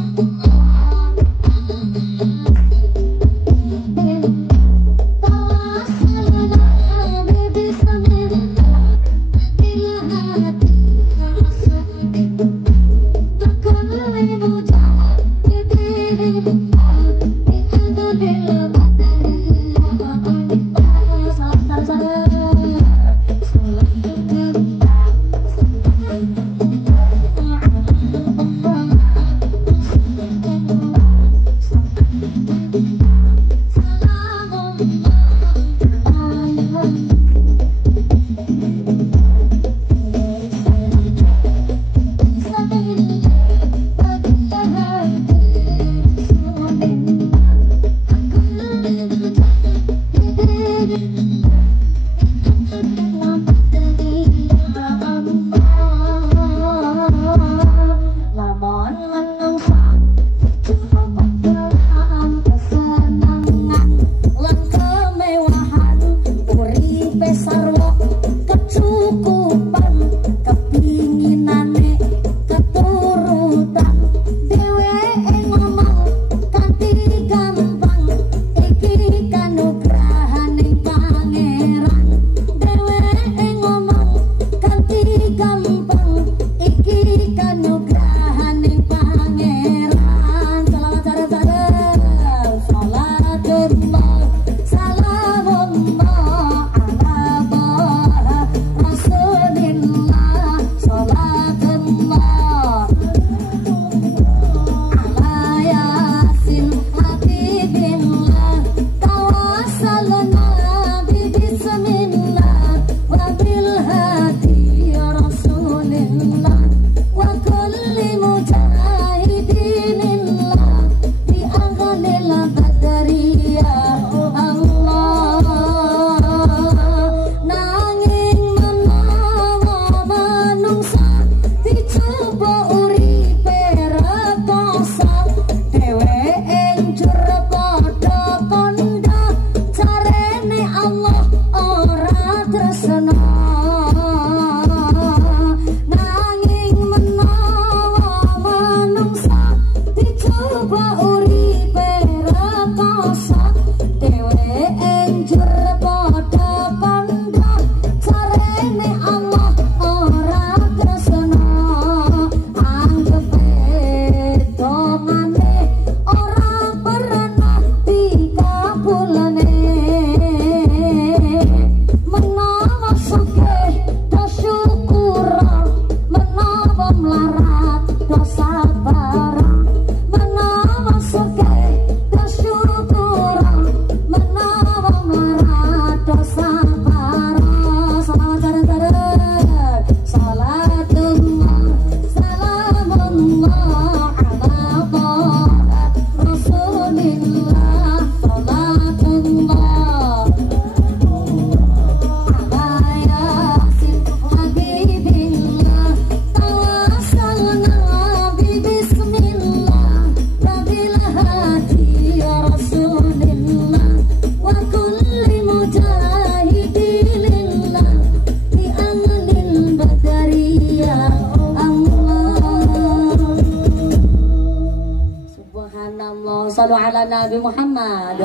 shallu ala Nabi Muhammad.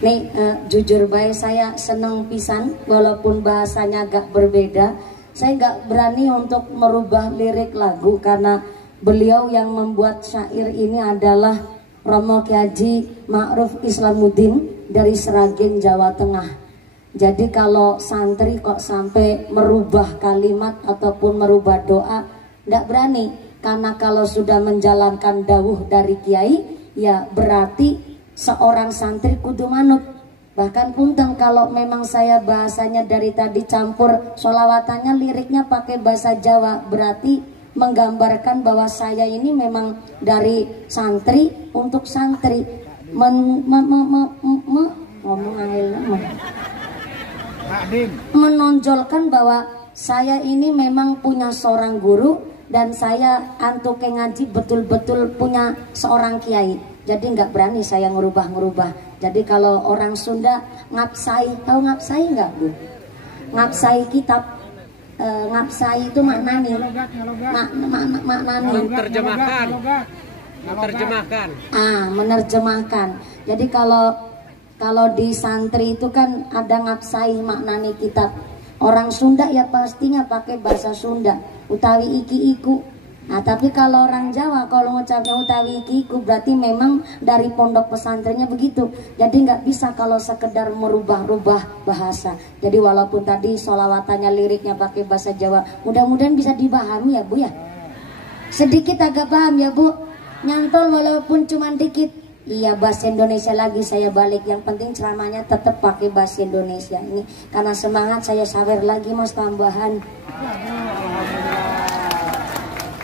Nih jujur baik saya seneng pisan walaupun bahasanya agak berbeda. Saya nggak berani untuk merubah lirik lagu karena beliau yang membuat syair ini adalah Romo Kyai Haji Ma'ruf Islamuddin dari Sragen, Jawa Tengah. Jadi kalau santri kok sampai merubah kalimat ataupun merubah doa, nggak berani. Karena kalau sudah menjalankan dawuh dari Kiai, ya berarti seorang santri kudu manut. Bahkan punten kalau memang saya bahasanya dari tadi campur solawatannya liriknya pakai bahasa Jawa, berarti menggambarkan bahwa saya ini memang dari santri untuk santri. Menonjolkan bahwa saya ini memang punya seorang guru dan saya antuke ngaji betul-betul punya seorang kiai. Jadi nggak berani saya ngerubah-ngerubah. Jadi kalau orang Sunda ngapsai, tahu ngapsai nggak Bu? Ngapsai kitab, ngapsai itu maknani, maknani. Menerjemahkan. Menerjemahkan. Jadi kalau di santri itu kan ada ngapsai maknani kitab. Orang Sunda ya pastinya pakai bahasa Sunda, utawi iki iku. Nah tapi kalau orang Jawa kalau ngucapnya utawi iki iku berarti memang dari pondok pesantrennya begitu. Jadi nggak bisa kalau sekedar merubah-rubah bahasa. Jadi walaupun tadi solawatannya liriknya pakai bahasa Jawa, mudah-mudahan bisa dipahami ya Bu ya. Sedikit agak paham ya Bu, nyantol walaupun cuma dikit. Iya bahasa Indonesia lagi saya balik. Yang penting ceramahnya tetap pakai bahasa Indonesia ini. Karena semangat saya sawer lagi mas tambahan.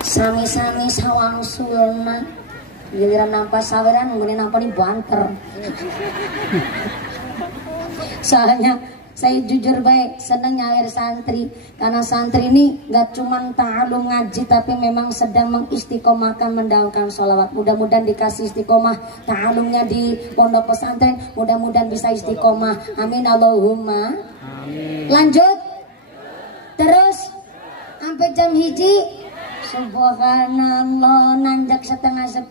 Sami-sami sawang sulna. Giliran nampak saweran kemudian nampak nih banter. Soalnya saya jujur baik seneng nyawer santri. Karena santri ini gak cuma ta'alum ngaji tapi memang sedang mengistiqomahkan mendaungkan sholawat. Mudah-mudahan dikasih istiqomah ta'alumnya di pondok pesantren. Mudah-mudahan bisa istiqomah. Amin Allahumma. Amin. Lanjut. Terus sampai jam hiji. Subhanallah, nanjak setengah 10.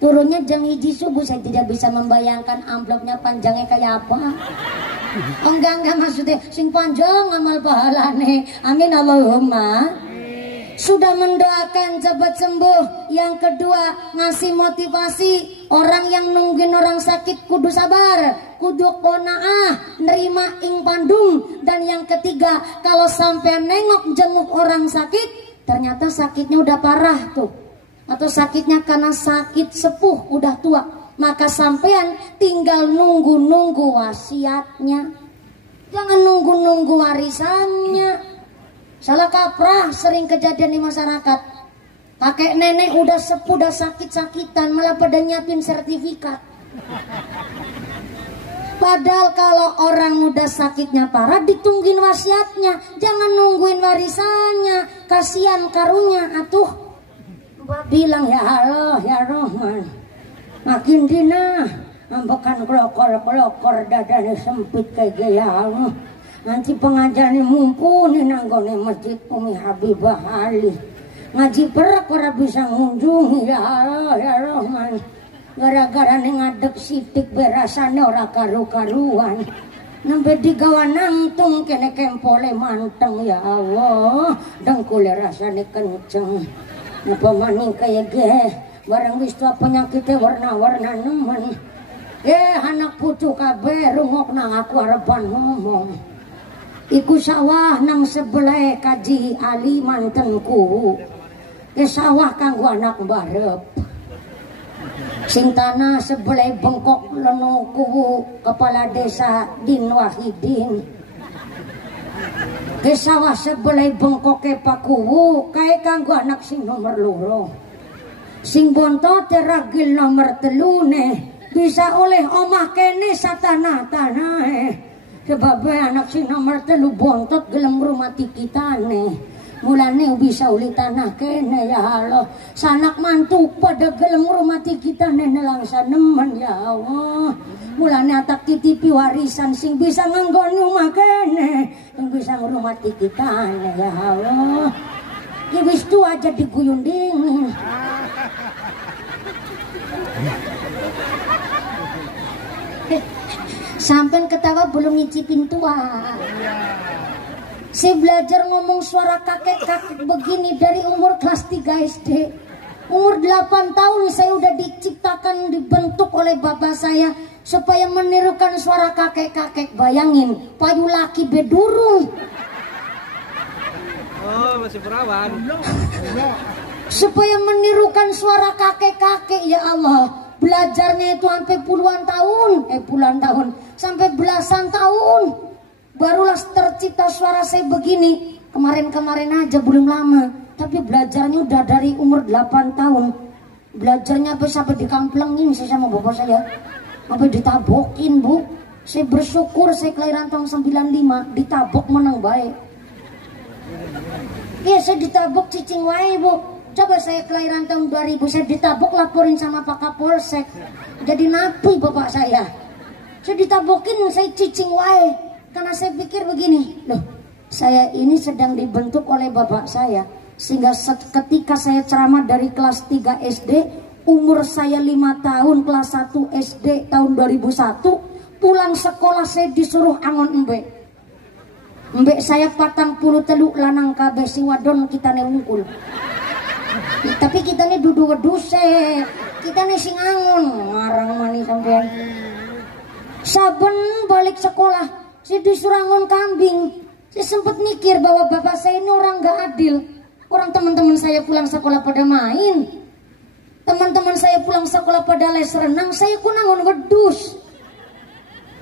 Turunnya jam hiji subuh. Saya tidak bisa membayangkan amplopnya panjangnya kayak apa. Enggak maksudnya sing panjang amal pahalane. Amin Allahumma. Sudah mendoakan cepat sembuh. Yang kedua ngasih motivasi. Orang yang nungguin orang sakit kudu sabar, kudu qanaah, nerima ing pandung. Dan yang ketiga kalau sampai nengok jenguk orang sakit ternyata sakitnya udah parah tuh, atau sakitnya karena sakit sepuh udah tua, maka sampean tinggal nunggu wasiatnya, jangan nunggu warisannya. Salah kaprah sering kejadian di masyarakat. Kakek nenek udah sepuh udah sakit-sakitan malah pada nyiapin sertifikat. Padahal kalau orang udah sakitnya parah ditungguin wasiatnya, jangan nungguin warisannya. Kasihan karunya atuh. Bilang ya Allah ya Rahman, makin dina ambekan kelokor dadane sempit kayak gaya. Nanti pengajarnya mumpuni nanggone masjid Umi Habibah Ali. Ngaji perak ora bisa ngunjungi ya Allah ya Rahman. Gara-gara ngadep sitik berasane ora karu-karuan. Nembe digawa nangtung kene kempole manteng ya Allah. Dengkule rasane kenceng. Napa maning kaya ge barang wis tua penyakitnya warna-warna nemen. Anak putu kabeh rungok nang aku arepan ngomong. Iku sawah nang sebelah kaji ali mantenku. Sawah kanggo anak barep. Sing tanah sebelah bengkok lenuku kepala desa Din Wahidin. Ke sawah sebelah bengkok ke pakuwu kaya kanggo anak sing nomor loro. Sing bontot ragil nomor telune bisa oleh omah kene satana-tanah. Sebab anak sing nomor telu bontot gelem rumati kitane. Mulane bisa uli tanah kene ya Allah. Sanak mantu pada gelem rumati kita nenelang sanemen ya Allah. Mulane atak titipi warisan sing bisa nganggoni omah kene, sing bisa ngurumati kita ya Allah. Iwis tua aja diguyung dingin. Sampai ketawa belum ngicipin tua. Saya belajar ngomong suara kakek-kakek begini dari umur kelas 3 SD. Umur 8 tahun saya udah diciptakan, dibentuk oleh bapak saya supaya menirukan suara kakek-kakek. Bayangin, payu laki bedurung. Oh, masih perawan. Supaya menirukan suara kakek-kakek, ya Allah. Belajarnya itu sampai puluhan tahun, sampai belasan tahun. Barulah tercipta suara saya begini. Kemarin-kemarin aja, belum lama. Tapi belajarnya udah dari umur 8 tahun. Belajarnya sampai dikamplengin saya sama bapak saya. Sampai ditabokin, Bu. Saya bersyukur saya kelahiran tahun 95, ditabok menang baik. Iya, saya ditabok cicing wae, Bu. Coba saya kelahiran tahun 2000, saya ditabok laporin sama Pak Kapolsek. Jadi napi bapak saya. Saya ditabokin, saya cicing wae. Karena saya pikir begini, loh, saya ini sedang dibentuk oleh bapak saya. Sehingga ketika saya ceramah dari kelas 3 SD, umur saya 5 tahun, kelas 1 SD tahun 2001, pulang sekolah saya disuruh angon mbek. Mbek saya 43 lanang kabeh si wadon kita neungkul. Tapi kita nih duduk weduse, kita nih sing angon, ngarang mani sampean. Saben balik sekolah, saya disuruh angon kambing. Saya sempat mikir bahwa bapak saya ini orang gak adil. Orang teman-teman saya pulang sekolah pada main, teman-teman saya pulang sekolah pada les renang, saya pun angon wedus.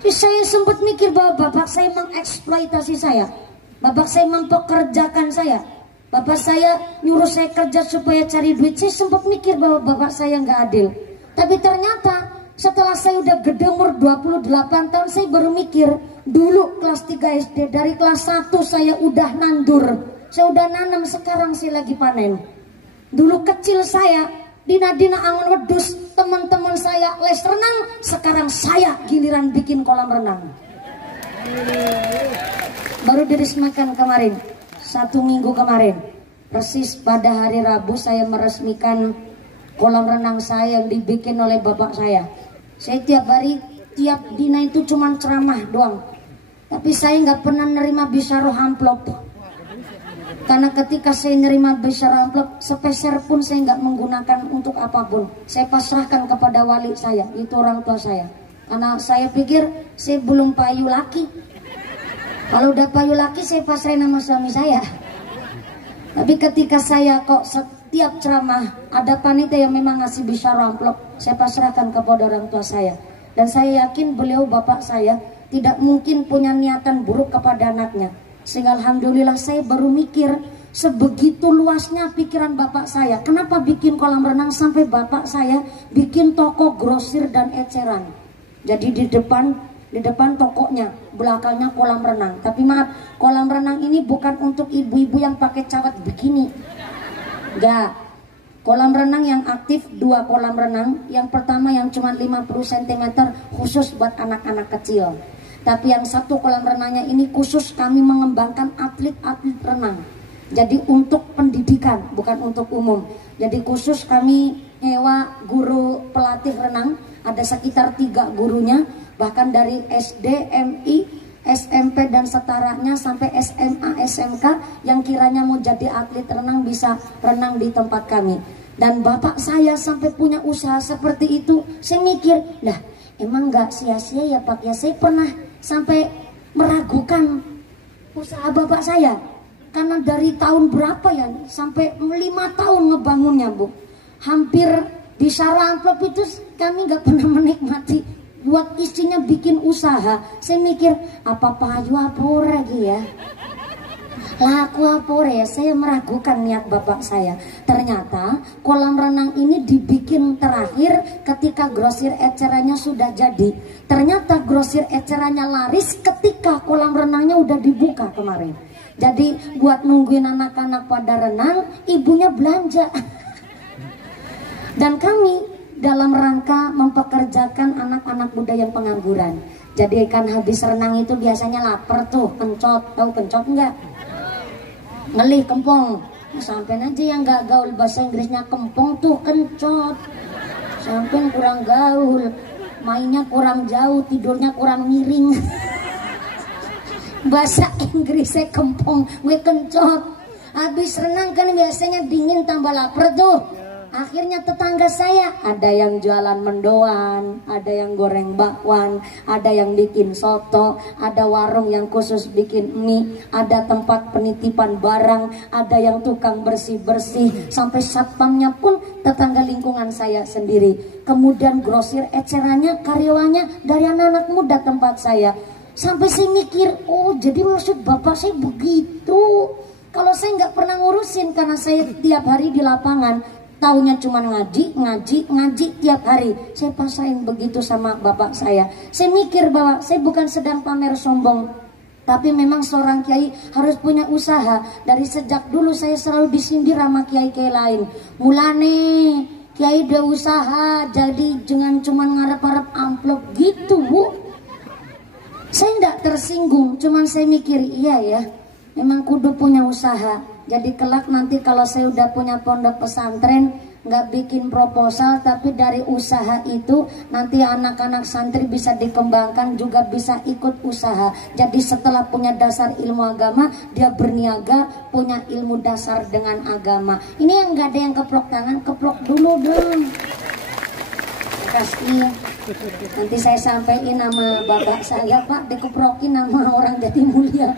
Jadi saya sempat mikir bahwa bapak saya mengeksploitasi saya, bapak saya mempekerjakan saya. Bapak saya nyuruh saya kerja supaya cari duit. Saya sempat mikir bahwa bapak saya nggak adil. Tapi ternyata setelah saya udah gede umur 28 tahun, saya baru mikir. Dulu kelas 3 SD, dari kelas 1 saya udah nandur. Saya udah nanam, sekarang saya lagi panen. Dulu kecil saya, dina-dina angon wedus, teman-teman saya les renang. Sekarang saya giliran bikin kolam renang. Baru diresmikan kemarin. 1 minggu kemarin, persis pada hari Rabu, saya meresmikan kolam renang saya yang dibikin oleh bapak saya. Saya tiap hari, tiap dina itu cuma ceramah doang. Tapi saya nggak pernah nerima bisyarah amplop. Karena ketika saya nerima bisyarah amplop, sepeser pun saya nggak menggunakan untuk apapun. Saya pasrahkan kepada wali saya, itu orang tua saya. Karena saya pikir saya belum payu laki. Kalau udah payu laki saya pasrahin sama suami saya. Tapi ketika saya kok setiap ceramah ada panitia yang memang ngasih bisyarah amplop, saya pasrahkan kepada orang tua saya. Dan saya yakin beliau bapak saya tidak mungkin punya niatan buruk kepada anaknya. Sehingga alhamdulillah saya baru mikir, sebegitu luasnya pikiran bapak saya. Kenapa bikin kolam renang sampai bapak saya bikin toko grosir dan eceran. Jadi di depan tokonya, belakangnya kolam renang. Tapi maaf, kolam renang ini bukan untuk ibu-ibu yang pakai cawat bikini. Enggak. Kolam renang yang aktif 2 kolam renang. Yang pertama yang cuma 50 cm khusus buat anak-anak kecil. Tapi yang 1 kolam renangnya ini khusus kami mengembangkan atlet-atlet renang. Jadi untuk pendidikan, bukan untuk umum. Jadi khusus kami nyewa guru pelatih renang. Ada sekitar 3 gurunya. Bahkan dari SD, MI, SMP dan setaranya sampai SMA, SMK yang kiranya mau jadi atlet renang bisa renang di tempat kami. Dan bapak saya sampai punya usaha seperti itu. Saya mikir, lah emang nggak sia-sia ya Pak ya. Saya pernah sampai meragukan usaha bapak saya. Karena dari tahun berapa ya, sampai 5 tahun ngebangunnya Bu. Hampir di Syarah Amplop itu kami nggak pernah menikmati. Buat istrinya bikin usaha, saya mikir apa payu apa lagi ya, laku apa ya. Saya meragukan niat bapak saya. Ternyata kolam renang ini dibikin terakhir ketika grosir ecerannya sudah jadi. Ternyata grosir ecerannya laris ketika kolam renangnya udah dibuka kemarin. Jadi buat nungguin anak-anak pada renang, ibunya belanja. Dan kami dalam rangka mempekerjakan anak-anak muda yang pengangguran. Jadi kan habis renang itu biasanya lapar tuh, kencot. Tahu kencot enggak? Ngelih kempong. Sampai aja yang gak gaul bahasa Inggrisnya kempong tuh kencot. Sampai kurang gaul, mainnya kurang jauh, tidurnya kurang miring. Bahasa Inggrisnya kempong, gue kencot. Habis renang kan biasanya dingin tambah lapar tuh. Akhirnya tetangga saya ada yang jualan mendoan, ada yang goreng bakwan, ada yang bikin soto, ada warung yang khusus bikin mie, ada tempat penitipan barang, ada yang tukang bersih-bersih, sampai satpamnya pun tetangga lingkungan saya sendiri. Kemudian grosir ecerannya, karyawannya dari anak-anak muda tempat saya. Sampai saya mikir, oh jadi maksud bapak saya begitu. Kalau saya nggak pernah ngurusin karena saya tiap hari di lapangan. Taunya cuma ngaji tiap hari. Saya pasain begitu sama bapak saya. Saya mikir bahwa saya bukan sedang pamer sombong, tapi memang seorang kiai harus punya usaha. Dari sejak dulu saya selalu disindir sama kiai-kiai lain. Mulane kiai udah usaha, jadi jangan cuma ngarep-ngarep amplop gitu, Bu. Saya tidak tersinggung, cuman saya mikir iya ya, memang kudu punya usaha. Jadi kelak nanti kalau saya udah punya pondok pesantren, nggak bikin proposal, tapi dari usaha itu nanti anak-anak santri bisa dikembangkan, juga bisa ikut usaha. Jadi setelah punya dasar ilmu agama, dia berniaga, punya ilmu dasar dengan agama. Ini yang nggak ada yang keplok tangan, keplok dulu dong. Kasih. Nanti saya sampaikan nama bapak saya, Pak, dikeprokin nama orang jadi mulia.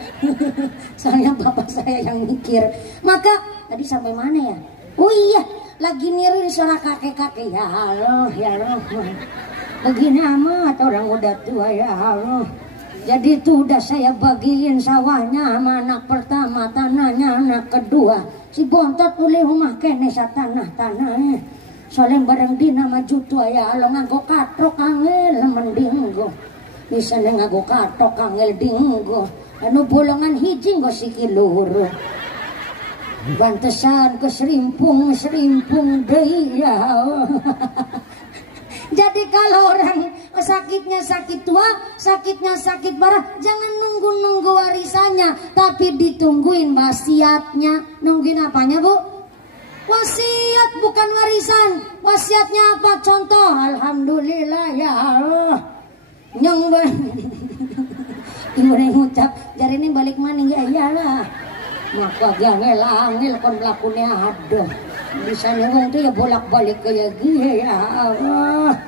Soalnya bapak saya yang mikir. Maka tadi sampai mana ya? Oh iya, lagi niruin suara kakek-kakek. Ya Allah, ya Allah. Begini amat orang udah tua, ya Allah. Jadi itu udah saya bagiin sawahnya sama anak pertama, tanahnya anak kedua. Si bontot boleh rumah kene sa tanah-tanahnya. Soalnya bareng dina maju tua ya lo nganggo katrok angel mendinggo. Bisa nganggo katrok angel dinggo. Anu bolongan hiji nggo sikiluru. Bantesan ke serimpung deui ya. Jadi kalau orang sakitnya sakit tua, sakitnya sakit parah, jangan nunggu warisannya, tapi ditungguin wasiatnya. Nungguin apanya, Bu? Wasiat bukan warisan. Wasiatnya apa? Contoh, alhamdulillah ya Allah. Nyong ibu ngucap jari ini balik mana ya iyalah. Maka angel kon melakukannya aduh. Bisa nyong tuh ya bolak-balik kayak gini ya Allah.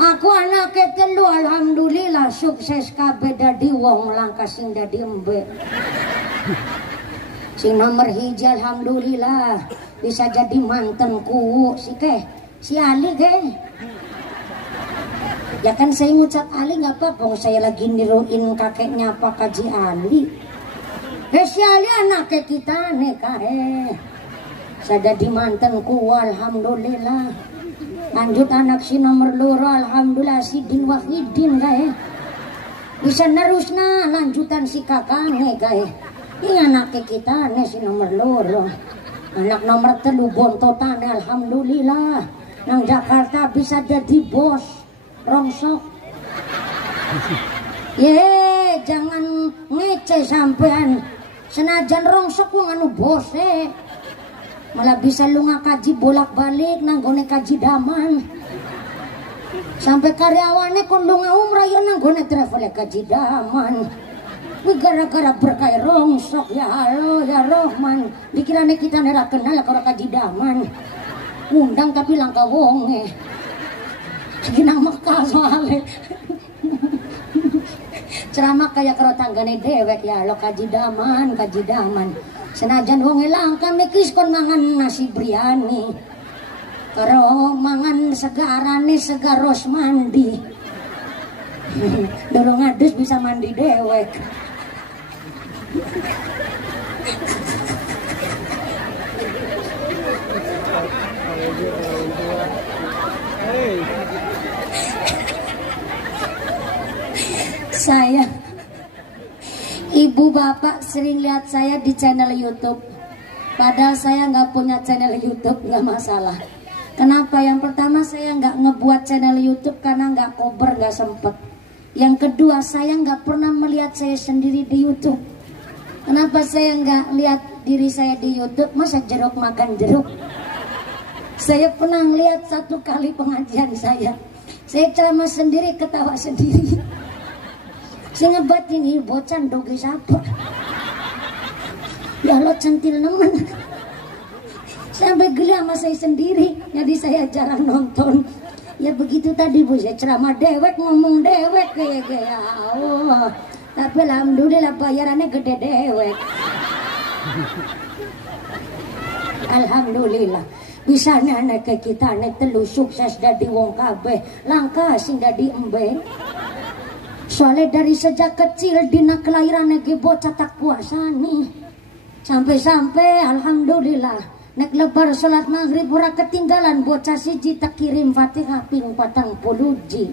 Aku anak ketelu alhamdulillah sukses kabeh dadi wong langkah sing dadi embe. Sing nomor hiji alhamdulillah bisa jadi mantanku si Ali ke. Ya kan saya ngucap Ali nggak apa-apa, saya lagi niruin kakeknya Pak Kaji Ali. Si Ali anaknya kita nih saya jadi mantanku alhamdulillah. Lanjut anak si nomor loro alhamdulillah si Din Wahidin bisa nerusna lanjutan si kakaknya ini anaknya kita nih si nomor loro. Anak nomor telu bontotan alhamdulillah nang Jakarta bisa jadi bos rongsok. Ye jangan ngece sampean, senajan rongsok ku nganu bos malah bisa lu ngakaji bolak-balik nanggone kaji daman. Sampai karyawannya kon lu ngaumrah ya nanggone travel kaji daman. Gara-gara berkah rongsok ya Allah ya Rahman. Dikirane kita nera kenal kalau kajidaman. Undang tapi langka wonge. Ginang Mekah soalnya. Ceramah kayak karo tanggane dewek ya Allah kajidaman. Senajan wonge langka mikis kon mangan nasi biryani. Karo mangan segarane segaros mandi. Dulu ngadus bisa mandi dewek. Saya, ibu bapak sering lihat saya di channel YouTube. Padahal saya nggak punya channel YouTube, nggak masalah. Kenapa? Yang pertama saya nggak ngebuat channel YouTube karena nggak kober, nggak sempet. Yang kedua saya nggak pernah melihat saya sendiri di YouTube. Kenapa saya nggak lihat diri saya di YouTube, masa jeruk makan jeruk. Saya pernah lihat satu kali pengajian saya ceramah sendiri, ketawa sendiri. Saya ngebatin ini bocan doge siapa? Ya Allah centil nemen. Sampai geli sama saya sendiri, jadi saya jarang nonton. Ya begitu tadi Bu, saya ceramah dewek, ngomong dewek kayak ya Allah. Tapi alhamdulillah bayarannya gede dewek. Alhamdulillah. Bisa nek kita nek telu sukses dadi wong kabeh, langka sing dadi embe. Soalnya dari sejak kecil dina kelahiran ge bocah tak puasa nih. Sampai-sampai alhamdulillah nek lebar salat maghrib ora ketinggalan bocah siji tak kirim Fatihah ping 40 ji.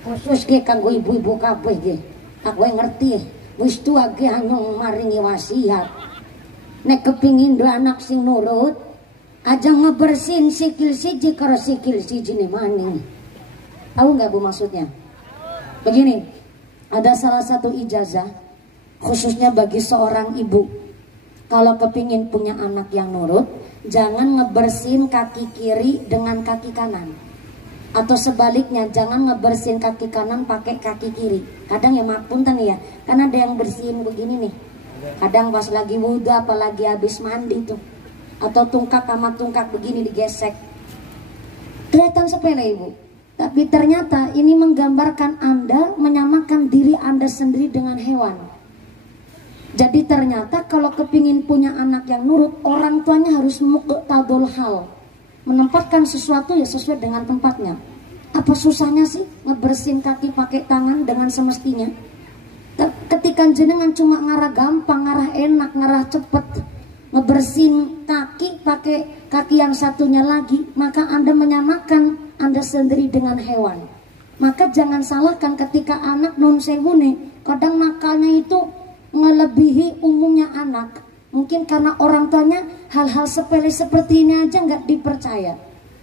Khusus ge kanggo ibu-ibu kabeh ge. Aku ngerti, wis tua ge hanyong maringi wasiat. Nek kepingin dua anak sing nurut, aja ngebersihin sikil siji karo sikil siji nih maning. Tahu nggak Bu maksudnya? Begini, ada salah satu ijazah khususnya bagi seorang ibu. Kalau kepingin punya anak yang nurut, jangan ngebersihin kaki kiri dengan kaki kanan. Atau sebaliknya, jangan ngebersihin kaki kanan pakai kaki kiri. Kadang ya punten ya, karena ada yang bersihin begini nih. Kadang pas lagi wudhu apalagi habis mandi tuh. Atau tungkak sama tungkak begini digesek. Kelihatan sepele Ibu. Tapi ternyata ini menggambarkan Anda menyamakan diri Anda sendiri dengan hewan. Jadi ternyata kalau kepingin punya anak yang nurut, orang tuanya harus muqtadul hal. Menempatkan sesuatu ya sesuai dengan tempatnya. Apa susahnya sih ngebersihin kaki pakai tangan dengan semestinya? Ketika jenengan cuma ngarah gampang, ngarah enak, ngarah cepet, ngebersihin kaki pakai kaki yang satunya lagi, maka Anda menyamakan Anda sendiri dengan hewan. Maka jangan salahkan ketika anak non sewune, kadang nakalnya itu ngelebihi umumnya anak. Mungkin karena orang tuanya hal-hal sepele seperti ini aja nggak dipercaya.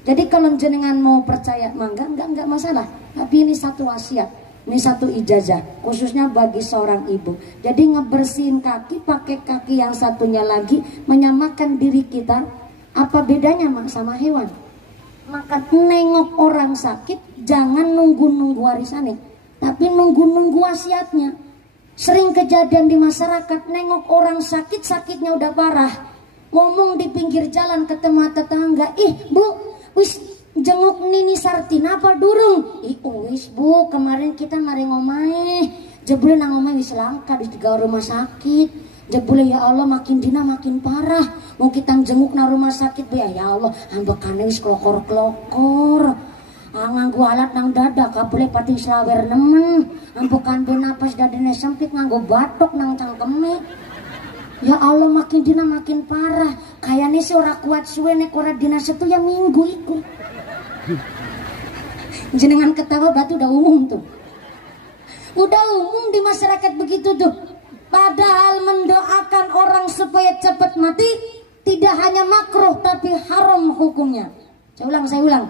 Jadi kalau jenengan mau percaya, mangga nggak masalah. Tapi ini satu wasiat, ini satu ijazah, khususnya bagi seorang ibu. Jadi ngebersihin kaki pakai kaki yang satunya lagi, menyamakan diri kita. Apa bedanya mak sama hewan? Maka nengok orang sakit, jangan nunggu-nunggu warisannya, tapi nunggu-nunggu wasiatnya. Sering kejadian di masyarakat, nengok orang sakit, sakitnya udah parah, ngomong di pinggir jalan ketemu tetangga, ih Bu, wis jenguk Nini Sartina apa durung? Ih wis Bu, kemarin kita mari ngomai, jebule nang ngomai wis langka di 3 rumah sakit. Jebule ya Allah makin dina makin parah, mau kita jenguk nang rumah sakit Bu, ya Allah ambekane wis klokor-klokor. Nganggo alat nang dada kabeh pati slawer nemen, ampukan benapas dadine sempit nganggo batok nang cangkeme. Ya Allah makin dina makin parah, kayaknya sih ora kuat suwe nek ora dina setu ya minggu iku. Jenengan ketawa batu udah umum tuh, udah umum di masyarakat begitu tuh. Padahal mendoakan orang supaya cepat mati tidak hanya makruh tapi haram hukumnya. Saya ulang.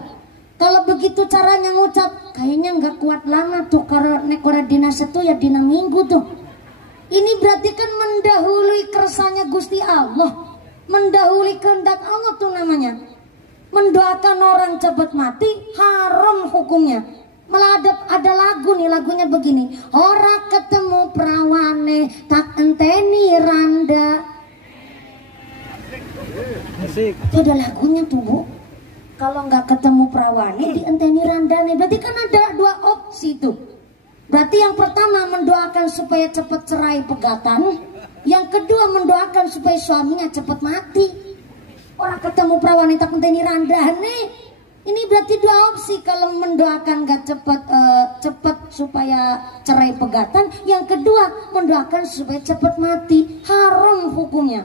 Kalau begitu caranya ngucap, kayaknya nggak kuat lama tuh kalau nekora dina setu ya dina minggu tuh. Ini berarti kan mendahului kersanya Gusti Allah, mendahului kehendak Allah tuh namanya. Mendoakan orang cepat mati haram hukumnya. Malah ada lagu nih, lagunya begini. Ora ketemu perawane tak enteni randa. Asik. Itu ada lagunya tuh Bu. Kalau nggak ketemu perawane dienteni randane, berarti kan ada 2 opsi tuh. Berarti yang pertama mendoakan supaya cepat cerai pegatan, yang kedua mendoakan supaya suaminya cepat mati. Orang ketemu perawane tak enteni randane, ini berarti 2 opsi. Kalau mendoakan nggak cepat supaya cerai pegatan, yang kedua mendoakan supaya cepat mati, haram hukumnya.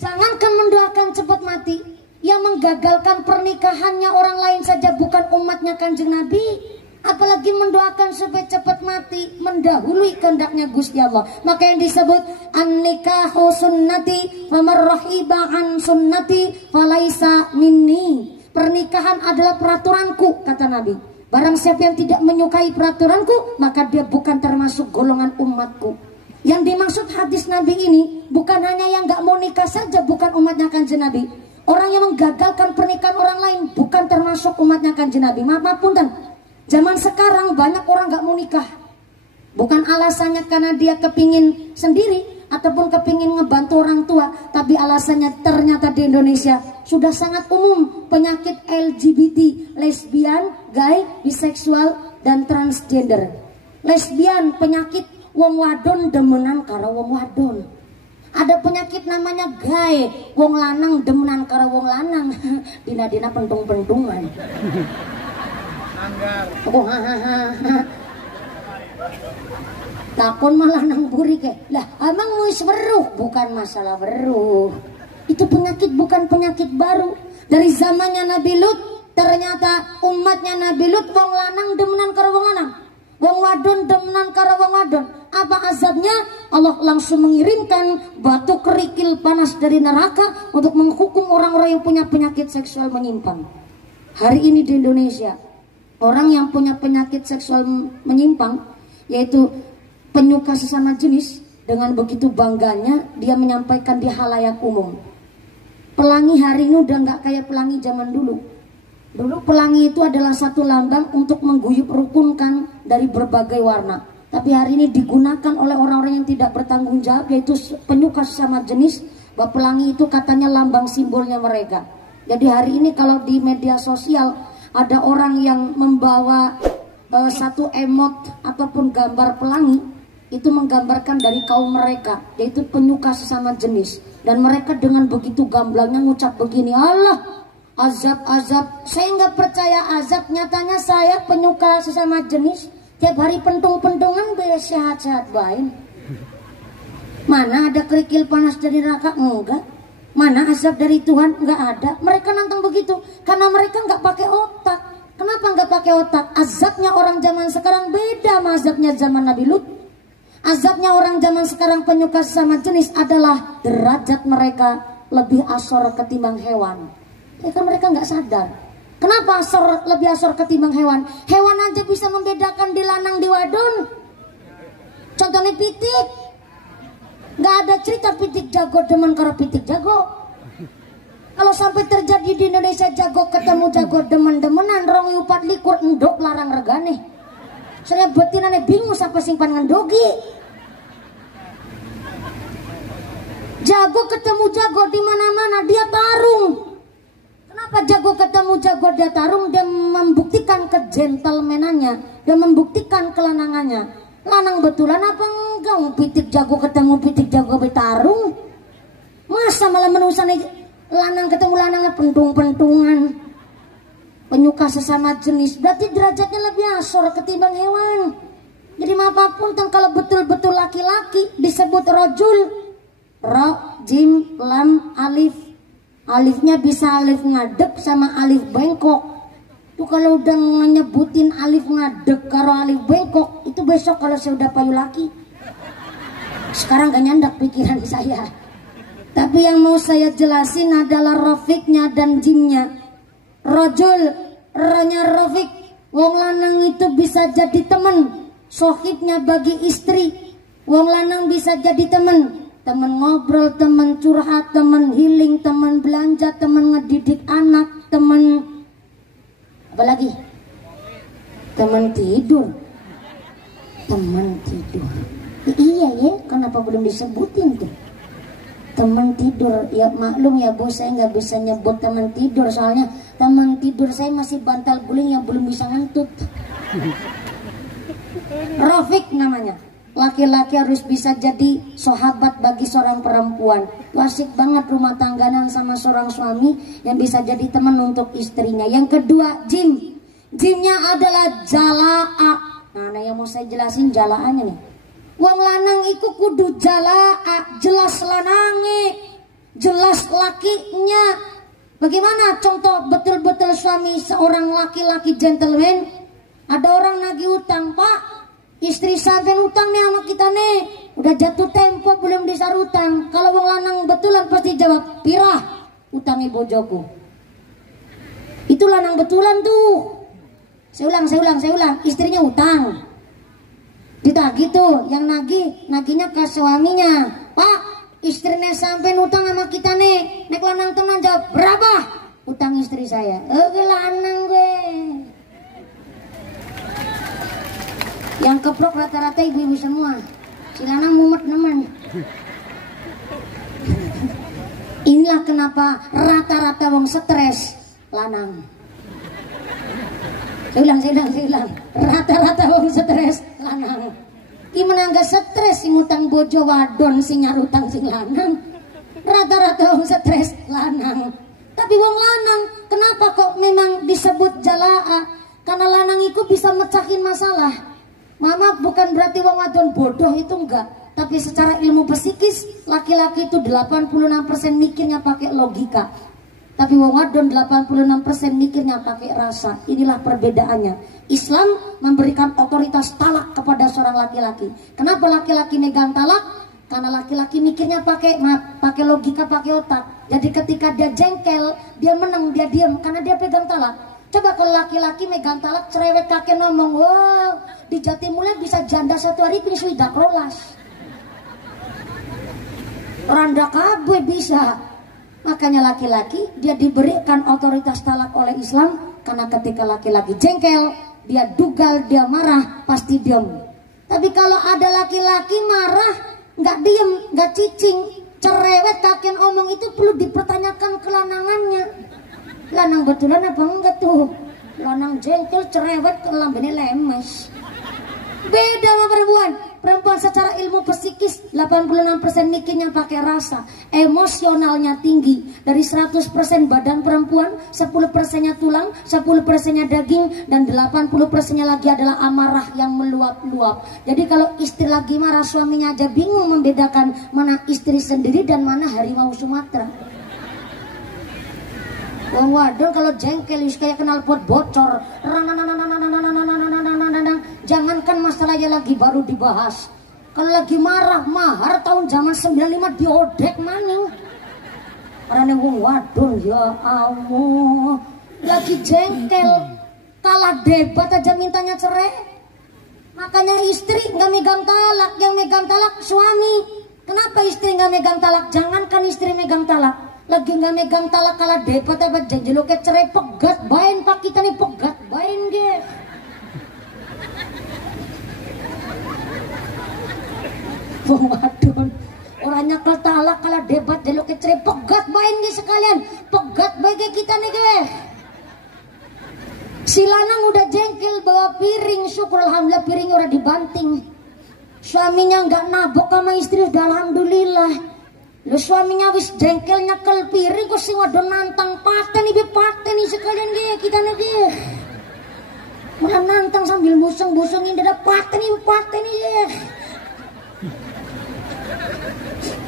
Jangankan mendoakan cepat mati, yang menggagalkan pernikahannya orang lain saja bukan umatnya Kanjeng Nabi, apalagi mendoakan supaya cepat mati, mendahului kehendaknya Gusti Allah. Maka yang disebut an-nikahu sunnati faman rahiba an sunnati falaisa minni. Pernikahan adalah peraturanku, kata Nabi. Barang siapa yang tidak menyukai peraturanku, maka dia bukan termasuk golongan umatku. Yang dimaksud hadis Nabi ini bukan hanya yang gak mau nikah saja, bukan umatnya Kanjeng Nabi. Orang yang menggagalkan pernikahan orang lain bukan termasuk umatnya Kanjeng Nabi. Maaf pun, zaman sekarang banyak orang gak mau nikah. Bukan alasannya karena dia kepingin sendiri ataupun kepingin ngebantu orang tua, tapi alasannya ternyata di Indonesia sudah sangat umum penyakit LGBT, lesbian, gay, biseksual, dan transgender. Lesbian, penyakit wong wadon demenan karo wong wadon. Ada penyakit namanya gay, wong lanang demenan karo wong lanang. Dina-dina pentung-pentungan. Oh, takon malah nang buri ke. Lah, emang wis weruh, bukan masalah weruh. Itu penyakit bukan penyakit baru. Dari zamannya Nabi Lut, ternyata umatnya Nabi Lut wong lanang demenan karo wong lanang. Wong wadon demenan karo wong wadon. Apa azabnya? Allah langsung mengirimkan batu kerikil panas dari neraka untuk menghukum orang-orang yang punya penyakit seksual menyimpang. Hari ini di Indonesia, orang yang punya penyakit seksual menyimpang, yaitu penyuka sesama jenis, dengan begitu bangganya dia menyampaikan di halayak umum. Pelangi hari ini udah nggak kayak pelangi zaman dulu. Dulu pelangi itu adalah satu lambang untuk mengguyur rukunkan dari berbagai warna. Tapi hari ini digunakan oleh orang-orang yang tidak bertanggung jawab, yaitu penyuka sesama jenis, bahwa pelangi itu katanya lambang simbolnya mereka. Jadi hari ini kalau di media sosial ada orang yang membawa satu emot ataupun gambar pelangi, itu menggambarkan dari kaum mereka, yaitu penyuka sesama jenis. Dan mereka dengan begitu gamblangnya ngucap begini, Allah, azab-azab, saya nggak percaya azab, nyatanya saya penyuka sesama jenis, tiap hari pentung-pentungan sehat-sehat baik. Mana ada kerikil panas dari neraka? Enggak. Mana azab dari Tuhan? Enggak ada. Mereka nantang begitu karena mereka nggak pakai otak. Kenapa nggak pakai otak? Azabnya orang zaman sekarang beda sama azabnya zaman Nabi Lut. Azabnya orang zaman sekarang penyuka sesama jenis adalah derajat mereka lebih asor ketimbang hewan. Ya kan mereka nggak sadar. Kenapa lebih asor ketimbang hewan? Hewan aja bisa membedakan di lanang di wadon. Contohnya pitik. Nggak ada cerita pitik jago demen karo pitik jago. Kalau sampai terjadi di Indonesia jago ketemu jago demen-demenan, rong yupat likur endok larang regane. Saya betinane bingung siapa simpan ngendogi. Jago ketemu jago di mana-mana dia tarung. Kenapa jago ketemu jago dia tarung? Dia membuktikan kegentlemanannya, dia membuktikan kelanangannya. Lanang betulan apa enggak? Pitik jago ketemu pitik jago bertarung. Masa malah menusane lanang ketemu lanangnya pentung-pentungan. Penyuka sesama jenis berarti derajatnya lebih asor ketimbang hewan. Jadi apapun kalau betul-betul laki-laki disebut rojul, ro, jim, lam, alif. Alifnya bisa alif ngadek sama alif bengkok. Tuh kalau udah nyebutin alif ngadek karo alif bengkok, itu besok kalau saya udah payu laki. Sekarang gak nyandak pikiran saya. Tapi yang mau saya jelasin adalah rofiknya dan jimnya. Rojul, ronya rofik, wong lanang itu bisa jadi temen, sohibnya bagi istri. Wong lanang bisa jadi temen, temen ngobrol, temen curhat, temen healing, temen belanja, temen ngedidik anak, temen apa lagi? Temen tidur. Temen tidur. Iya ya, kenapa belum disebutin tuh? Teman tidur, ya maklum ya bos, saya nggak bisa nyebut teman tidur, soalnya teman tidur saya masih bantal guling yang belum bisa ngentut. Rofik namanya. Laki-laki harus bisa jadi sahabat bagi seorang perempuan. Asik banget rumah tangganan sama seorang suami yang bisa jadi teman untuk istrinya. Yang kedua, jim. Jimnya adalah jalaa. Nah, yang mau saya jelasin jalaannya nih. Wong lanang iku kudu jalaa, jelas lanange, jelas lakinya. Bagaimana contoh betul-betul suami seorang laki-laki gentleman? Ada orang nagih utang, Pak, istri sampean utang nih sama kita nih, udah jatuh tempo belum disar utang. Kalau wong lanang betulan pasti jawab, pirah utangi bojoku. Itu lanang betulan tuh. Saya ulang, istrinya utang. Ditagih tuh, yang nagihnya ke suaminya. Pak, istrinya sampai utang sama kita nih. Nek lanang tenan jawab, berapa? Utang istri saya. Lanang gue. Yang keprok rata-rata ibu-ibu semua. Si lanang mumet nemen. Inilah kenapa rata-rata wong stres lanang. Saya ulang. Rata-rata wong stres lanang. Gimana nggak stres sing utang bojo wadon sing nyarutang sing lanang. Rata-rata wong stres lanang. Tapi wong lanang kenapa kok memang disebut jalaa? Karena lanang itu bisa mecahin masalah. Mama bukan berarti wong wadon bodoh, itu enggak. Tapi secara ilmu psikis laki-laki itu 86% mikirnya pakai logika. Tapi wong wadon 86% mikirnya pakai rasa. Inilah perbedaannya. Islam memberikan otoritas talak kepada seorang laki-laki. Kenapa laki-laki megang talak? Karena laki-laki mikirnya pakai logika, pakai otak. Jadi ketika dia jengkel, dia menang, dia diam karena dia pegang talak. Coba kalau laki-laki megang talak, cerewet kakek ngomong, wow, di Jatimulya bisa janda 1 hari pin suidak rolas. Randa kabeh bisa. Makanya laki-laki dia diberikan otoritas talak oleh Islam. Karena ketika laki-laki jengkel, dia dugal, dia marah, pasti diam. Tapi kalau ada laki-laki marah, nggak diem, nggak cicing, cerewet kakek omong, itu perlu dipertanyakan kelanangannya. Lanang betulan apa enggak tuh? Lanang jengkel, cerewet, lambene lemes. Beda sama perempuan. Perempuan secara ilmu psikis 86% mikirnya pakai rasa, emosionalnya tinggi. Dari 100% badan perempuan, 10%-nya tulang, 10%-nya daging, dan 80%-nya lagi adalah amarah yang meluap-luap. Jadi kalau istri lagi marah, suaminya aja bingung membedakan mana istri sendiri dan mana harimau Sumatera. Wong wadon kalau jengkel kayak kenal pot bocor. Jangankan masalahnya lagi baru dibahas. Kalau lagi marah, mahar tahun zaman 95 diodek maning. Karena wong wadon ya Allah. Lagi jengkel, kalah debat aja mintanya cerai. Makanya istri nggak megang talak, yang megang talak suami. Kenapa istri nggak megang talak? Jangankan istri megang talak, lagi nggak megang talak kalah debat apa janji lo ke cerai pegat bain pak kita nih pegat bain ge. Wong wadon orangnya ke talak kalah debat jadi lo ke cerai pegat bain ge sekalian pegat bain ge kita nih ge. Si lanang udah jengkel bawa piring, syukur alhamdulillah piringnya udah dibanting. Suaminya nggak nabok sama istri udah alhamdulillah. Lu suaminya wis jengkel nyekel piring kok sing wadon nantang paten nih sekalian ge kita nih. Malah nantang sambil buseng-busengin dada paten nih.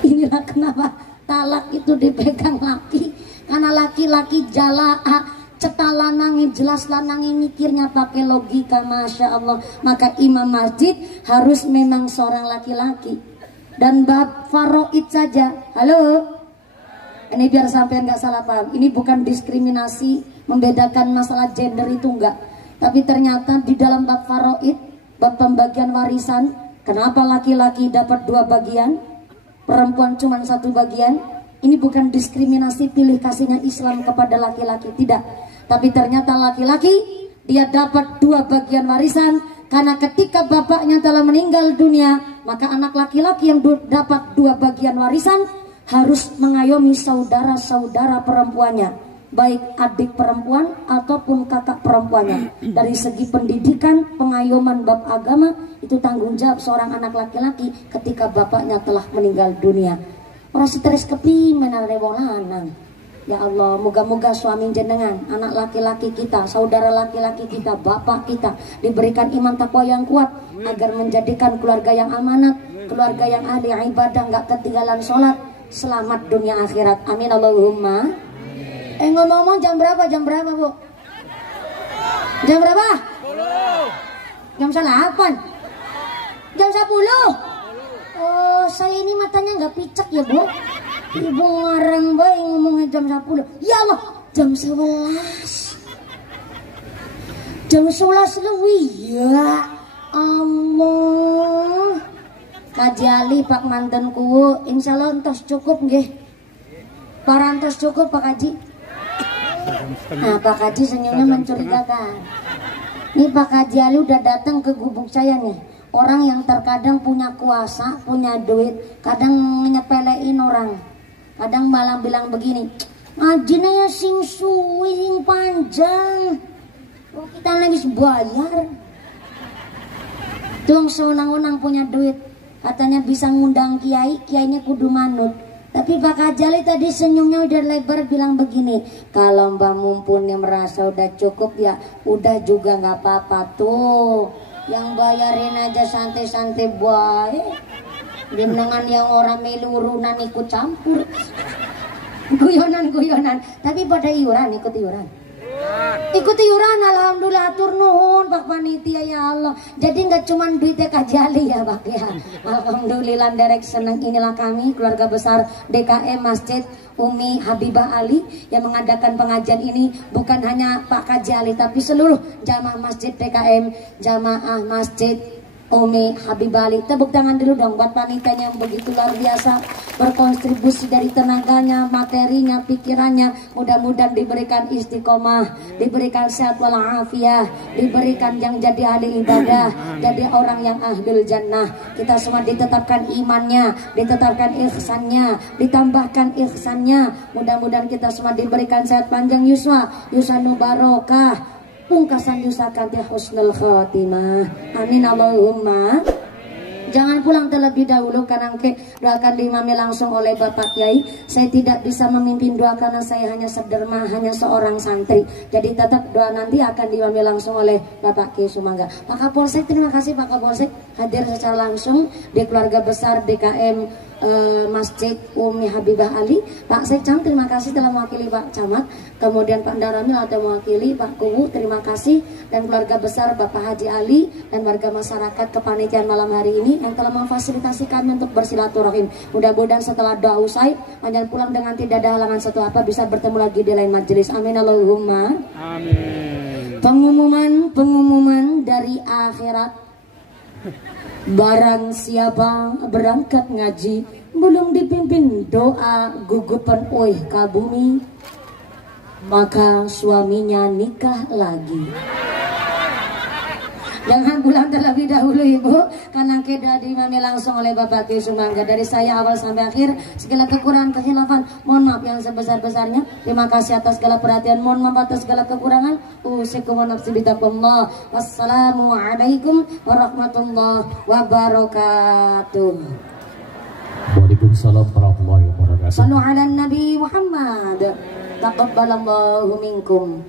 Inilah kenapa talak itu dipegang laki, karena laki-laki jalaa. Cetak lanangin, jelas lanangin mikirnya pakai logika, masya Allah. Maka imam masjid harus memang seorang laki-laki. Dan bab faraid saja, halo, ini biar sampai nggak salah paham. Ini bukan diskriminasi, membedakan masalah gender itu enggak. Tapi ternyata di dalam bab faraid, bab pembagian warisan, kenapa laki-laki dapat 2 bagian, perempuan cuma 1 bagian? Ini bukan diskriminasi pilih kasihnya Islam kepada laki-laki, tidak. Tapi ternyata laki-laki dia dapat 2 bagian warisan karena ketika bapaknya telah meninggal dunia, maka anak laki-laki yang dapat 2 bagian warisan harus mengayomi saudara-saudara perempuannya, baik adik perempuan ataupun kakak perempuannya. Dari segi pendidikan, pengayoman bab agama itu tanggung jawab seorang anak laki-laki ketika bapaknya telah meninggal dunia. Orang stres kepimen ada wong lanang. Ya Allah, moga-moga suami jenengan, anak laki-laki kita, saudara laki-laki kita, bapak kita diberikan iman takwa yang kuat agar menjadikan keluarga yang amanat, keluarga yang ahli ibadah, nggak ketinggalan sholat, selamat dunia akhirat. Amin Allahumma. Ngomong-ngomong jam berapa Bu? Jam berapa? 10. Jam 8. Jam 10. Oh, saya ini matanya nggak picek ya Bu. Ibu ngarang bayi ngomongnya jam 10. Ya Allah, jam 11. Jam 11 lebih. Ya Allah. Haji Ali Pak mantenku insyaallah entos cukup nggih. Parantos cukup Pak Haji. Nah Pak Haji senyumnya mencurigakan. Nih Pak Haji Ali udah datang ke gubuk saya nih. Orang yang terkadang punya kuasa, punya duit, kadang nyepelein orang. Kadang malah bilang begini, ngajinya ya sing suwi, sing panjang. Oh, kita lagi bayar. Tuang sewenang-wenang punya duit, katanya bisa ngundang kiai, kiainya kudu manut. Tapi Pak Kajali tadi senyumnya udah lebar bilang begini, kalau Mbak Mumpuni merasa udah cukup ya udah juga nggak apa-apa tuh, yang bayarin aja santai-santai baik. Dengan yang orang melurunan ikut campur, guyonan, tapi pada iuran ikut iuran. Ikut iuran, alhamdulillah atur nuhun Pak Panitia ya Allah. Jadi nggak cuma duitnya Kajali ya Pak ya. Alhamdulillah derek seneng. Inilah kami keluarga besar DKM Masjid Umi Habibah Ali yang mengadakan pengajian ini. Bukan hanya Pak Kajali tapi seluruh jamaah Masjid DKM, jamaah Masjid Umi Habibah Ali. Tepuk tangan dulu dong buat panitianya yang begitu luar biasa berkontribusi dari tenaganya, materinya, pikirannya. Mudah-mudahan diberikan istiqomah, diberikan sehat walafiat, diberikan yang jadi ahli ibadah, jadi orang yang ahlul jannah. Kita semua ditetapkan imannya, ditetapkan ihsannya, ditambahkan ihsannya. Mudah-mudahan kita semua diberikan sehat panjang yuswa barokah, pungkasan yusakanti husnul khatimah. Amin Allahumma. Jangan pulang terlebih dahulu karena doakan diimami langsung oleh Bapak Kiai. Saya tidak bisa memimpin doa karena saya hanya sederma, hanya seorang santri. Jadi tetap doa nanti akan diimami langsung oleh Bapak Kiai Sumangga. Pak Kapolsek, terima kasih Pak Kapolsek hadir secara langsung di keluarga besar DKM Masjid Umi Habibah Ali. Pak Sekcam terima kasih telah mewakili Pak Camat. Kemudian Pak Daramil atau mewakili Pak Kubu, terima kasih. Dan keluarga besar Bapak Haji Ali dan warga masyarakat kepanitiaan malam hari ini yang telah memfasilitasi kami untuk bersilaturahim. Mudah-mudahan setelah doa usai panjang pulang dengan tidak ada halangan satu apa, bisa bertemu lagi di lain majelis. Amin Allahumma amin. Pengumuman dari akhirat. Barang siapa berangkat ngaji belum dipimpin doa gugupan ka bumi, maka suaminya nikah lagi. Jangan pulang terlebih dahulu Ibu, karena kita diimami langsung oleh Bapak Kiai Sumangga. Dari saya awal sampai akhir, segala kekurangan kehilafan mohon maaf yang sebesar-besarnya. Terima kasih atas segala perhatian, mohon maaf atas segala kekurangan. Usikum wa nafsi bitaqullah. Wassalamualaikum warahmatullahi wabarakatuh. Waalaikumsalam warahmatullahi wabarakatuh. Sallu ala Nabi Muhammad. Taqabbalallahu minkum.